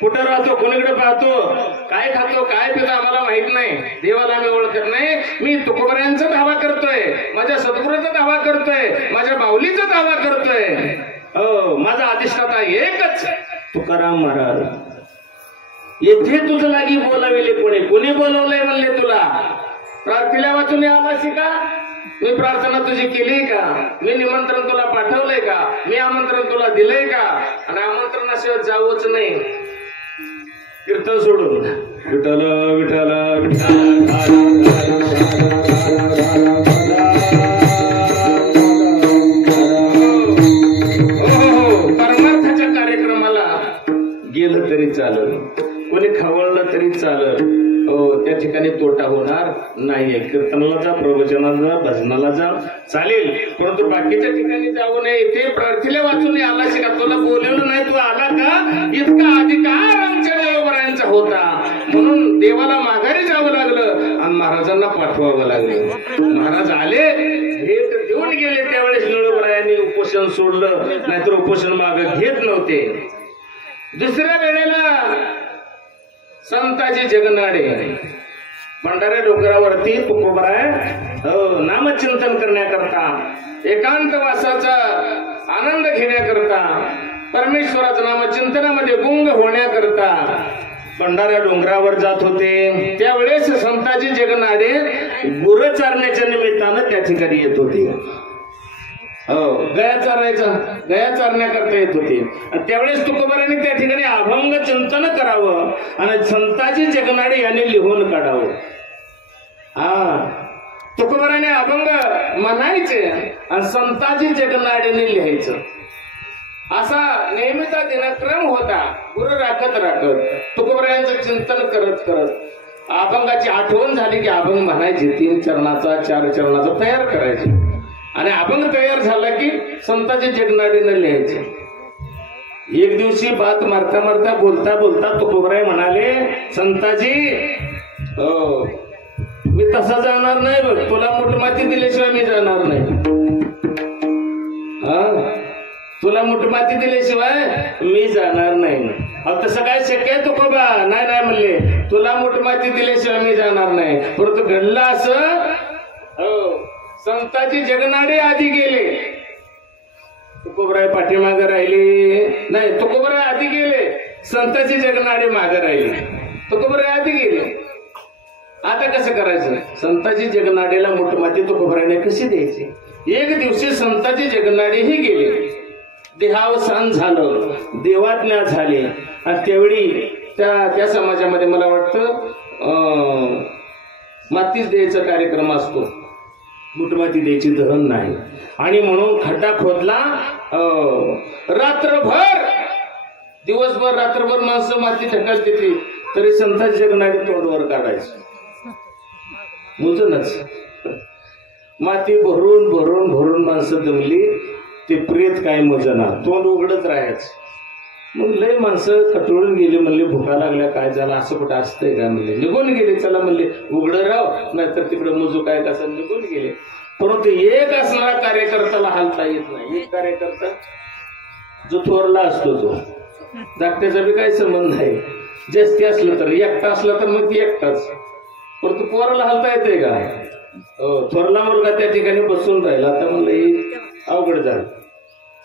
कुठं राहतो, कोणीकडे पाहतो, काय खातो, काय पितो आम्हाला माहित नाही. देवाला आम्ही ओळखत नाही. मी तुकोबऱ्यांचा दावा करतोय, माझ्या सद्गुरूचा दावा करतोय, माझ्या माऊलीचा दावा करतोय. हो, माझा अधिष्ठाता एकच तुकाराम महाराज. येथे तुझं लागी बोलावेले कोणी बोलवलंय म्हणले तुला? प्रार्थीला वाचून आलासी का? मी प्रार्थना तुझी केली का? मी निमंत्रण तुला पाठवलंय का? मी आमंत्रण तुला दिलंय का? आणि आमंत्रणाशिवाय जाऊच नाही. कीर्तन सोडून विठ्ठल विठ्ठल परमार्थाच्या कार्यक्रमाला गेलं तरी चालल, कोणी खवळलं तरी चालल. त्या ठिकाणी तोटा होणार नाहीये. कीर्तनाला जा, प्रवचनाला जा, भजनाला जा, चालेल, परंतु बाकीच्या ठिकाणी जाऊ नये. ते प्रार्थीला वाचून आलाशी का? तुला बोलवलं नाही, तू आला का? इतका अधिकार आमच्या देवबरायांचा होता म्हणून देवाला माघारी जावं लागलं आणि महाराजांना पाठवावं लागलं. महाराज आले, भेट देऊन गेले. त्यावेळेस निळोबरायांनी उपोषण सोडलं, नाहीतर उपोषण मागं घेत नव्हते. दुसऱ्या वेळेला संताजी जगनाडे भंडारा डोंगरावरती तुकोबराय नामचिंतन करण्याकरता, एकांतवासाचा आनंद घेण्याकरता, परमेश्वराचं नामचिंतनामध्ये गुंग होण्याकरता भंडारा डोंगरावर जात होते. त्यावेळेस संताजी जगनाडे गुर चारण्याच्या निमित्तानं त्या ठिकाणी येत होते. गया चारण्याकरता येत होते. त्यावेळेस तुकोबरांनी त्या ठिकाणी अभंग चिंतन करावं आणि संताजी जगनाडे यांनी लिहून काढावं. तुकोबराने अभंग म्हणायचे आणि संताजी जगनाडेने लिहायचं. असा नेहमीचा दिनक्रम होता. गुरु राखत तुकोबरायांचं चिंतन करत अभंगाची आठवण झाली की अभंग म्हणायचे. 3 चरणाचा 4 चरणाचा तयार करायचे आणि अभंग तयार झाला की संताजी जगनाडेने लिहायचे. एक दिवशी बात मारता मारता बोलता बोलता तुकोबराय म्हणाले, संताजी हो मी तसा जाणार नाही बघ, तुला मुठमाती दिल्याशिवाय मी जाणार नाही. तुला मुठमाती दिल्याशिवाय मी जाणार नाही. तसं काय शक्य आहे तुकोबा? नाही नाही म्हणले, तुला मुठमाती दिल्याशिवाय मी जाणार नाही. परंतु घडलं असं, संताची जगनाडे आधी गेले, तुकोबराय पाठीमागे राहिले. नाही, तुकोबराय आधी गेले, संताची जगनाडे मागे राहिले. तुकोबराय आधी गेले. आता कसं करायचं? संताची जगनाडेला मुठमाती तुकोबरायने कशी द्यायची? एक दिवशी संताची जगनाडेही गेले, देहावसान झालं, देवाज्ञा झाली. आणि त्यावेळी त्या समाजामध्ये मला वाटतं मातीच द्यायचा कार्यक्रम असतो, मुठमाती द्यायची दहन नाही. आणि म्हणून खड्डा खोदला. रात्रभर दिवसभर रात्रभर माणसं माती ढकलते ती, तरी संताची जगनाडे तोंडवर काढायचं मुजूनच. माती भरून भरून भरून माणसं दमली, ते प्रेत काय मोजना, तोंड उघडत राहायचं. मग लय माणसं कटळून गेली, म्हणले भुका लागल्या, काय झालं, असं कुठं असतंय का म्हणले. निघून गेले, चला म्हणले उघडं राव, नाहीतर तिकडे मुजू काय कसं, निघून गेले. परंतु एक असणारा कार्यकर्त्याला हालता येत नाही. एक कार्यकर्ता जो थोरला असतो, तो धाकट्याचा बी काही संबंध नाही. जास्ती असलं तर, एकटा असला तर मग ती एकटाच. परंतु पोराला हालता येते का? थोरला मुलगा त्या ठिकाणी बसून राहिला. आता म्हणलं अवघड झालं.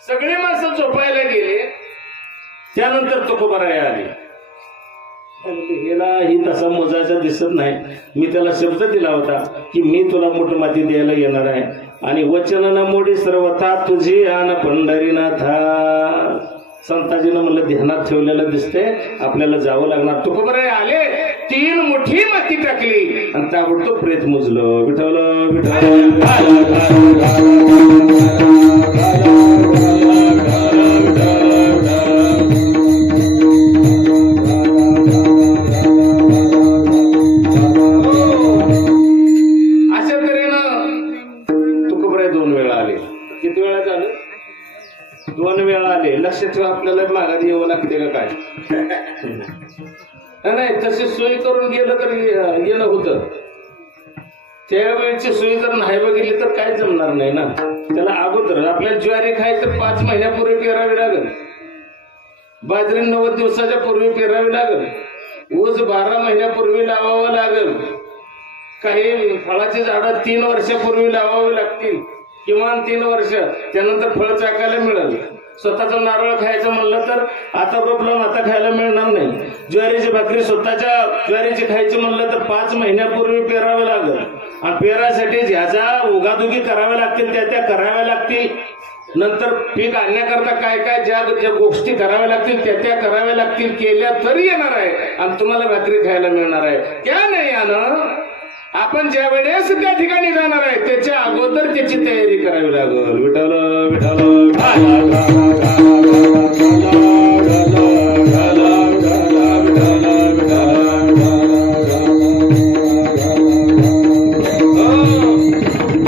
सगळे माणसं झोपायला गेले. त्यानंतर तुकोबराय आले. हेला ही तसा मोजायचा दिसत नाही. मी त्याला शब्द दिला होता की मी तुला मुठमाती द्यायला येणार आहे, आणि वचन न मोडी सर्वथा तुझी आन पंढरीनाथा. संताजीनं म्हणलं ध्यानात ठेवलेलं दिसते, आपल्याला जावं लागणार. तुकोबराय आले, 3 मुठी माती टाकली आणि ताबडतोब प्रेत मुजलं. विठवलं विठवलं. अशा तऱ्हेनं तुकोबराय 2 वेळा आले. किती वेळा झालं? 2 वेळा आले. लक्ष ठेवा, आपल्याला माघारी यावं लागते का काय? नाही, तशी सोय करून गेलं तर येणं होतं. त्यावेळेची सोय जर नाही बघितली तर काय जमणार नाही ना. त्याला अगोदर आपल्याला ज्वारी खायची तर 5 महिन्यापूर्वी पेरावी लागेल, बाजरी 90 दिवसाच्या पूर्वी पेरावी लागेल, ऊस 12 महिन्यापूर्वी लावावं लागेल, काही फळाची झाडं 3 वर्षापूर्वी लावावी लागतील, किमान 3 वर्ष. त्यानंतर फळ चाकायला मिळेल. स्वतःचा नारळ खायचं म्हणलं तर आता रोप लावून आता खायला मिळणार नाही. ज्वारीची भाकरी स्वतःच्या ज्वारीची खायची म्हणलं तर 5 महिन्यापूर्वी पेरावं लागेल. आणि पेरासाठी ज्याचा उगादुगी कराव्या लागतील त्या कराव्या लागतील. नंतर पीक आणण्याकरता काय काय ज्या गोष्टी कराव्या लागतील त्या कराव्या लागतील. केल्या तरी येणार आहे आणि तुम्हाला भाकरी खायला मिळणार आहे. त्या नाही यानं आपण ज्या वेळेस त्या ठिकाणी जाणार आहे त्याच्या अगोदर त्याची तयारी करावी लागेल. विठ्ठल विठ्ठल.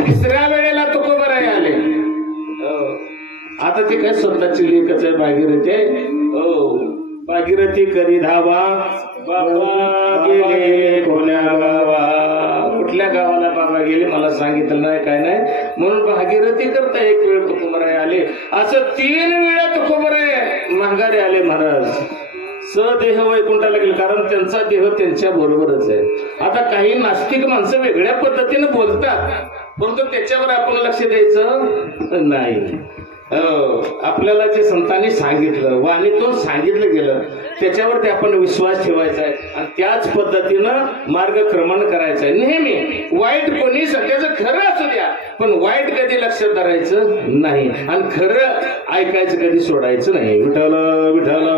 तिसऱ्या वेळेला तुकोबराय आले. आता ते काय स्वतःची लेखच आहे भागीरथी. भागीरथी करी धावा, बाबा गेले कोण्या गावा. कुठल्या गावाला बाबा गेले मला सांगितलं नाही, काय नाही. म्हणून भागीरथी करता एक वेळ तुकोबराय आले. असं 3 वेळा तुकोबराय माघारी आले. महाराज सदेह वैकुंठाला गेले, कारण त्यांचा देह त्यांच्या बरोबरच आहे. आता काही नास्तिक माणसं वेगळ्या पद्धतीने बोलतात, परंतु त्याच्यावर आपण लक्ष द्यायचं नाही. आपल्याला जे संतांनी सांगितलं, वाणीतून सांगितलं गेलं, त्याच्यावरती आपण विश्वास ठेवायचा आहे आणि त्याच पद्धतीनं मार्गक्रमण करायचं आहे. नेहमी वाईट कोणी सध्याचं खरं असू द्या, पण वाईट कधी लक्षात धरायचं नाही आणि खरं ऐकायचं कधी सोडायचं नाही. विठ्ठल विठ्ठल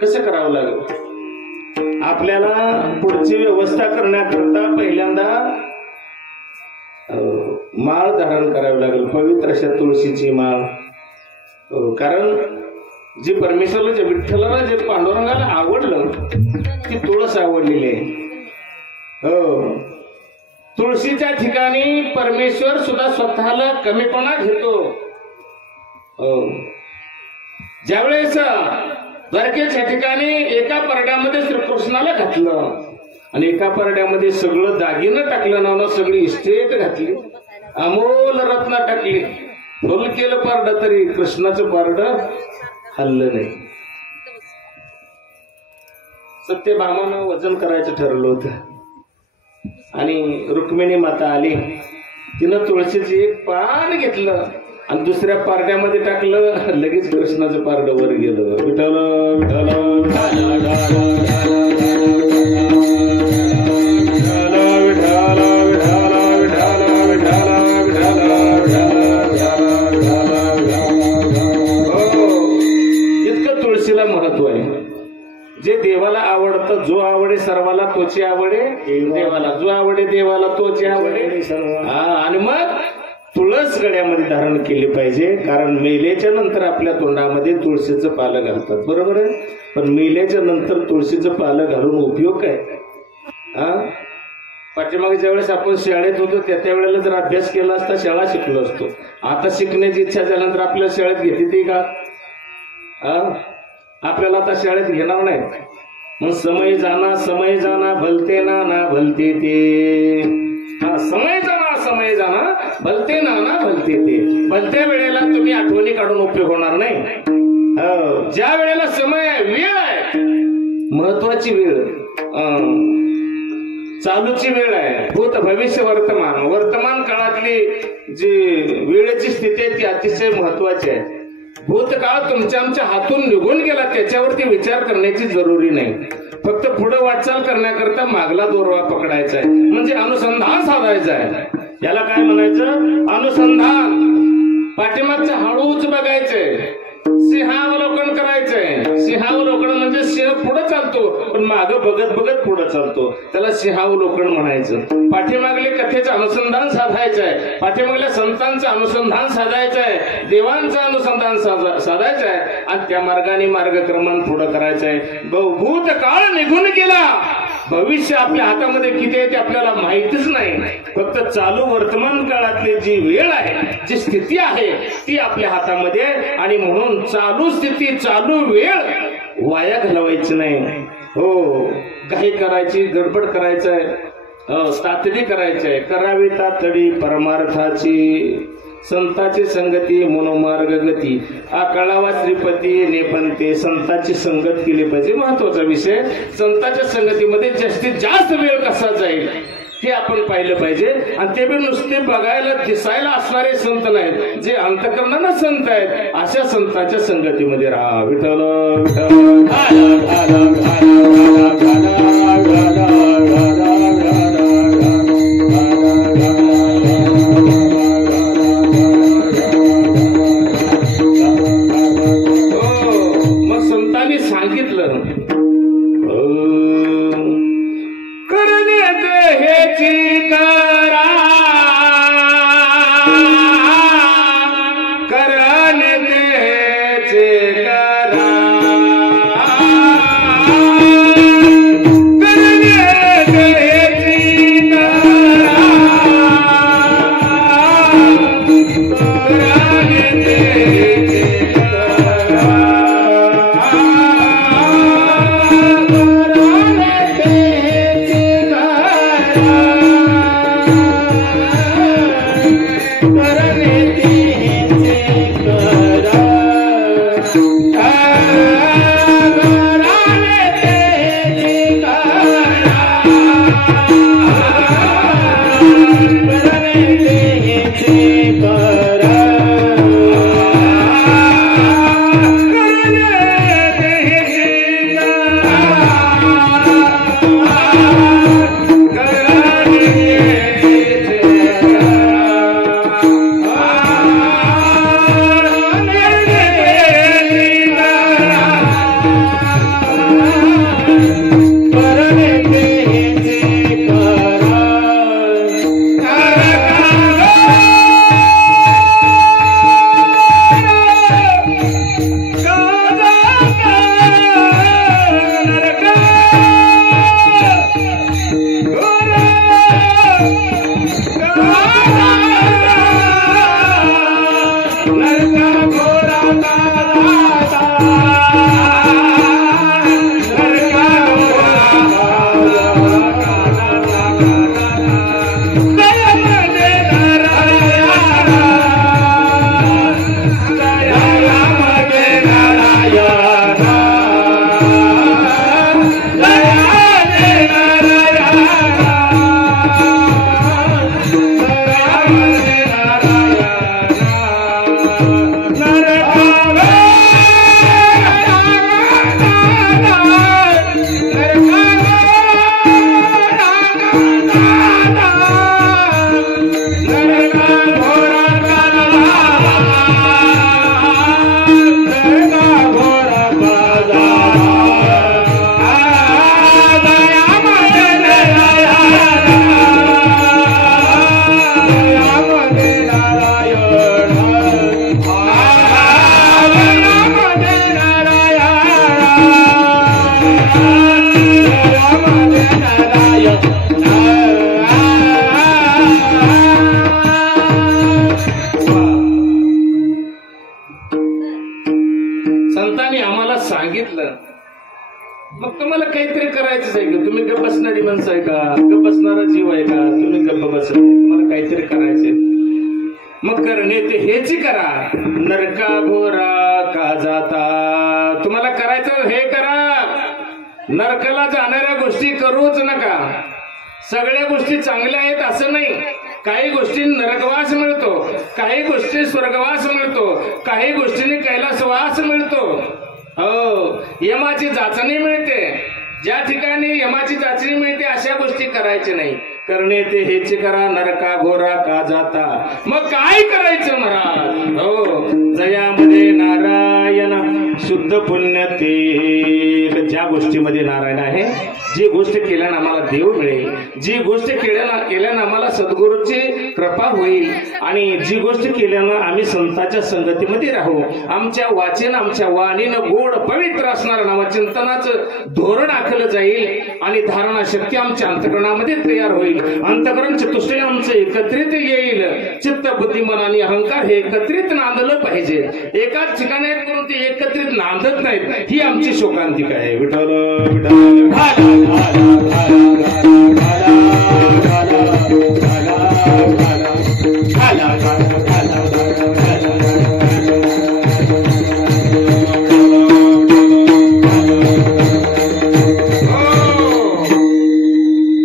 कसं करावं लागेल? आपल्याला पुढची व्यवस्था करण्याकरता पहिल्यांदा माळ धारण करावी लागेल, पवित्र अशा तुळशीची माळ. कारण जे परमेश्वरला, जे विठ्ठलाला, जे पांडुरंगाला आवडलं ती तुळस आवडलेली आहे. हो, तुळशीच्या ठिकाणी परमेश्वर सुद्धा स्वतःला कमीपणा घेतो. ज्यावेळेस द्वारकेच्या ठिकाणी एका परड्यामध्ये श्रीकृष्णाला घातलं आणि एका परड्यामध्ये सगळं दागिनं टाकलं, नाव सगळी इस्टेट घातली, अमोल रत्न टाकली, फुल केलं पारड, तरी कृष्णाचं पारड हल्लं नाही. सत्यभामानं वजन करायचं ठरवलं होतं आणि रुक्मिणी माता आली, तिनं तुळशीची एक पान घेतलं आणि दुसऱ्या पारड्यामध्ये टाकलं, लगेच कृष्णाचं पारड वर गेलं. विठ्ठल विठ्ठल इतकं तुळशीला महत्व आहे. जे देवाला आवडतं, जो आवडे सर्वाला तोची आवडे देवाला, जो आवडे देवाला तोची आवडे. आणि मग तुळस गळ्यामध्ये धारण केली पाहिजे, कारण मेल्याच्या नंतर आपल्या तोंडामध्ये तुळशीचं पालं घालतात, बरोबर आहे. पण मेल्याच्या नंतर तुळशीचं पालं घालून उपयोग काय? पाठीमागे ज्यावेळेस आपण शाळेत होतो त्या वेळेला जर अभ्यास केला असता शाळा शिकलो असतो. आता शिकण्याची इच्छा झाल्यानंतर आपल्या शाळेत घेते ती का? आपल्याला आता शाळेत घेणार नाही. मग समय जाना भलते ना भलते ते. समय जाना भलते ना भलते ते. भलत्या वेळेला तुम्ही आठवणी काढून उपयोग होणार नाही. ज्या वेळेला समय आहे, वेळ आहे, महत्वाची वेळ, चालूची वेळ आहे, भूत भविष्य वर्तमान काळातली जी वेळेची स्थिती आहे ती अतिशय महत्वाची आहे. भूतकाळ तुमच्या आमच्या हातून निघून गेला त्याच्यावरती विचार करण्याची जरुरी नाही. फक्त पुढे वाटचाल करण्याकरता मागला दोरवा पकडायचा आहे, म्हणजे अनुसंधान साधायचं आहे. याला काय म्हणायचं? अनुसंधान. पाठीमागचं हळूच बघायचंय, सिंहावलोकन करायचंय. सिंहावलोकन म्हणजे सिंह पुढे चालतो पण मागं बघत बघत पुढे चालतो, त्याला सिंहावलोकन म्हणायचं. पाठीमागले कथेचं अनुसंधान साधायचं आहे, पाठीमागल्या संतांचं अनुसंधान साधायचं आहे, देवांचं अनुसंधान साधायचं आहे आणि त्या मार्गाने मार्गक्रमण पुढे करायचं आहे. भूतकाळ निघून गेला, भविष्य आपल्या हातामध्ये किती आहे ते आपल्याला माहितीच नाही. फक्त चालू वर्तमान काळातली जी वेळ आहे, जी स्थिती आहे ती आपल्या हातामध्ये. आणि म्हणून चालू स्थिती, चालू वेळ वाया घालवायची नाही. हो, घाई करायची, गडबड करायचंय, तातडी करायचंय. करावी तातडी परमार्थाची, संताची संगती मनोमार्ग गती. कळावा श्रीपती नेपंते. संताची संगत केली पाहिजे, महत्वाचा विषय. संताच्या संगतीमध्ये जास्तीत जास्त वेळ कसा जाईल हे आपण पाहिलं पाहिजे. आणि ते बी नुसते बघायला दिसायला असणारे संत नाहीत, जे अंतकरणानं संत आहेत, अशा संतांच्या संगतीमध्ये राहा. विठ्ठल मग संतांनी सांगितलं, हेची करा करण देचे करा. संतांनी आम्हाला सांगितलं, मग तुम्हाला काहीतरी करायचंच आहे का? तुम्ही गप्प बसणारी माणसं आहे का? गप्प बसणारा जीव आहे का? तुम्ही गप्प बसत नाही, तुम्हाला काहीतरी करायचंय. मग करणे ते हेच करा, नरका भोरा का जाता. तुम्हाला करायचं हे करा, नरकाला जाणाऱ्या गोष्टी करूच नका. सगळ्या गोष्टी चांगल्या आहेत असं नाही. काही गोष्टी नरकवास मिळतो, काही गोष्टी स्वर्गवास मिळतो, काही गोष्टींनी कैलासवास मिळतो. हो, यमाची जाचणी मिळते. ज्या ठिकाणी यमाची जाचणी मिळते अशा गोष्टी करायच्या नाही. करणे ते हेच करा, नरका घोरा का जाता. मग काय करायचं महाराज? हो, जयामध्ये नारायण शुद्ध पुण्य ते. ज्या गोष्टीमध्ये नारायण आहे, जी गोष्ट केल्यानं आम्हाला देव मिळेल, जी गोष्ट केल्यानं आम्हाला सद्गुरूची कृपा होईल, आणि जी गोष्ट केल्यानं आम्ही संतांच्या संगतीमध्ये राहू, आमच्या वाचेनं आमच्या वाणीनं गोड पवित्र असणारं नामचिंतनाचं धोरण आखलं जाईल, आणि धारणा शक्ती आमच्या अंतकरणामध्ये तयार होईल. अंतकरण चतुष्टय आमचं एकत्रित येईल. चित्त बुद्धी मन आणि अहंकार हे एकत्रित नांदलं पाहिजे. एकाच ठिकाणी करून ते एकत्रित नांदत नाहीत, ही आमची शोकांतिका आहे. विठ्ठल विठ्ठल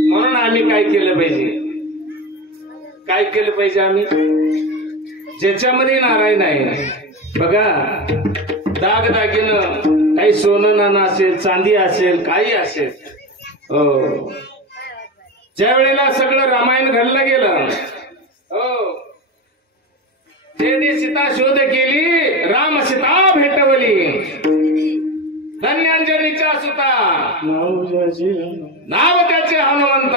म्हणून आम्ही काय केलं पाहिजे? आम्ही ज्याच्यामध्ये नारायण आहे बघा, दागदागिनं काही सोनं नाणं असेल, चांदी असेल, काही असेल, हो, ज्या वेळेला सगळं रामायण घडलं गेलं, हो, जे सीता शोध केली, राम सीता भेटवली, धन्यांजनीच्या सुता, नाव त्याचे हनुमंत.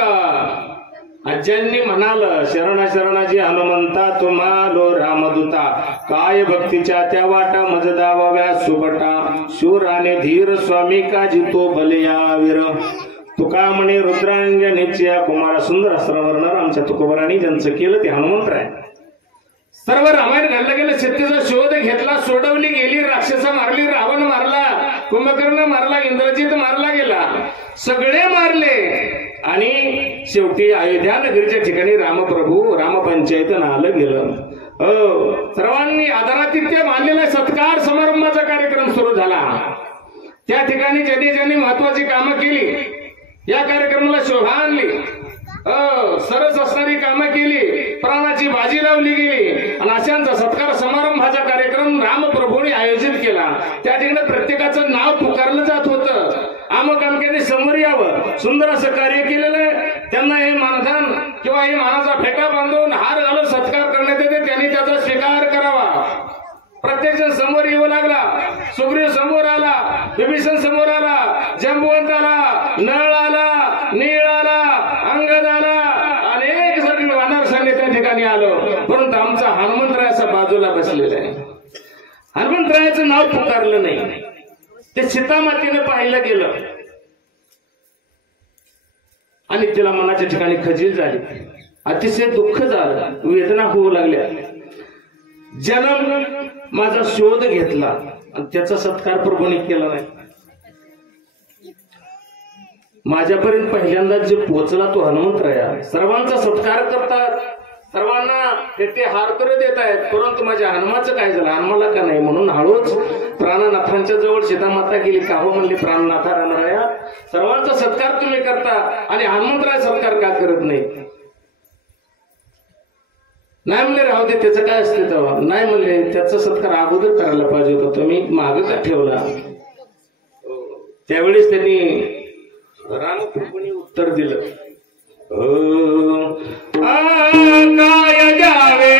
अज्जांनी म्हणाल, शरणा शरणाजी हनुमंता, तुम्हालो रामदूता, काय भक्तीच्या त्या वाटा मज दावाव्या सुबटा, शूर आणि धीर स्वामी का जितो बलया वीर. तुका म्हणे रुद्रांजनीच्या कुमारा. सुंदर असं वर्णन आमच्या तुकोबरांनी ज्यांचं केलं ते हनुमंतराय. सर्व रामायण घडलं गेलं, सत्तेचा शोध घेतला, सोडवली गेली, राक्षस मारली, रावण मारला, कुंभकर्ण मारला, इंद्रजित मारला गेला, सगळे मारले, आणि शेवटी अयोध्या नगरीच्या ठिकाणी रामप्रभू रामपंचायत आलं गेलं. सर्वांनी आदरातिथ्य मानलेला सत्कार समारंभाचा कार्यक्रम सुरू झाला. त्या ठिकाणी ज्यांनी महत्वाची कामं केली, या कार्यक्रमाला शोभा आणली, सरस असणारी कामं केली, प्राणाची बाजी लावली गेली, आणि अशांचा सत्कार समारंभाचा कार्यक्रम रामप्रभूंनी आयोजित केला. त्या ठिकाणी प्रत्येकाचं नाव पुकारलं जात होतं. अमुक अमक्याने समोर यावं, सुंदर असं कार्य केलेलं आहे, त्यांना हे मानधन किंवा हे मानाचा फेटा बांधून हार घालून सत्कार करण्यात येते, त्यांनी त्याचा स्वीकार करावा. प्रत्येक जण समोर येऊ लागला. सुग्रीव समोर आला, विभीषण समोर आला, जंबुवंत आला, नळ आला, नीळ आला, अंगद आला, अनेक सगळे वानर सैन्य त्या ठिकाणी आलो. परंतु आमचा हनुमंतराय असा बाजूला बसलेला आहे. हनुमंतरायाचं नाव पुकारलं नाही. ते सीतामातेनं पाहिलं गेलं, आणि तिला मनाच्या ठिकाणी खजील झाली, अतिशय दुःख झालं, वेदना होऊ लागल्या. जन्म माझा शोध घेतला आणि त्याचा सत्कार प्रभूने केला नाही. माझ्यापर्यंत पहिल्यांदा जे पोहोचला तो हनुमंतराया. सर्वांचा सत्कार करतात, सर्वांना ते हार करत देत आहेत, परंतु माझ्या हनुमाचं काय झालं, हनुमाला का नाही. म्हणून हळूच प्राणनाथांच्या जवळ सीतामाता गेली. का हो म्हणली, प्राणनाथा रामराया, सर्वांचा सत्कार तुम्ही करता आणि हनुमंतराय सत्कार का करत नाही? नाही म्हणले, राहू दे, त्याचं काय असते तेव्हा. नाही म्हणले, त्याचा सत्कार अगोदर करायला पाहिजे होता, तुम्ही माग का ठेवला? त्यावेळेस त्यांनी रामप्रभूंनी उत्तर दिलं, काय द्यावे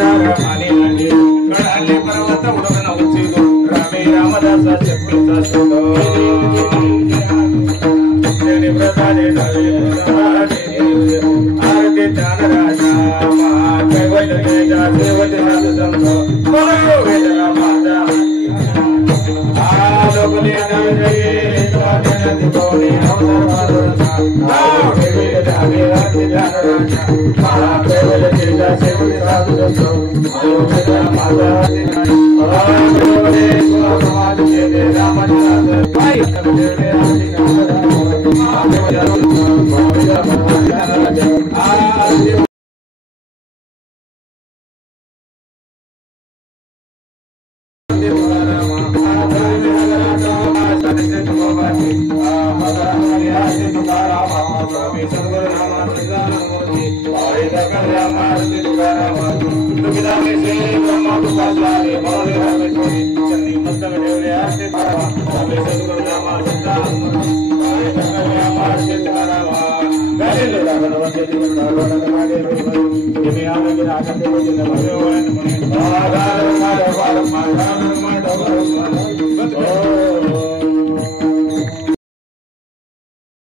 कडाले पर्वत उडवून उचितो रामे रामदासा चक्रीचा सुतो प्रताने आरती ज्ञानराजा कैवल्य तेजा देवते संत बोलो वेदना माता आलोकले जय स्वामी कोणी अवतार देवी देवी आरती ज्ञानराजा कैवल्य तेजा देवते संत बोलो वेदना माता आलोकले समाज के रामदास भाई देवी आरती ज्ञानराजा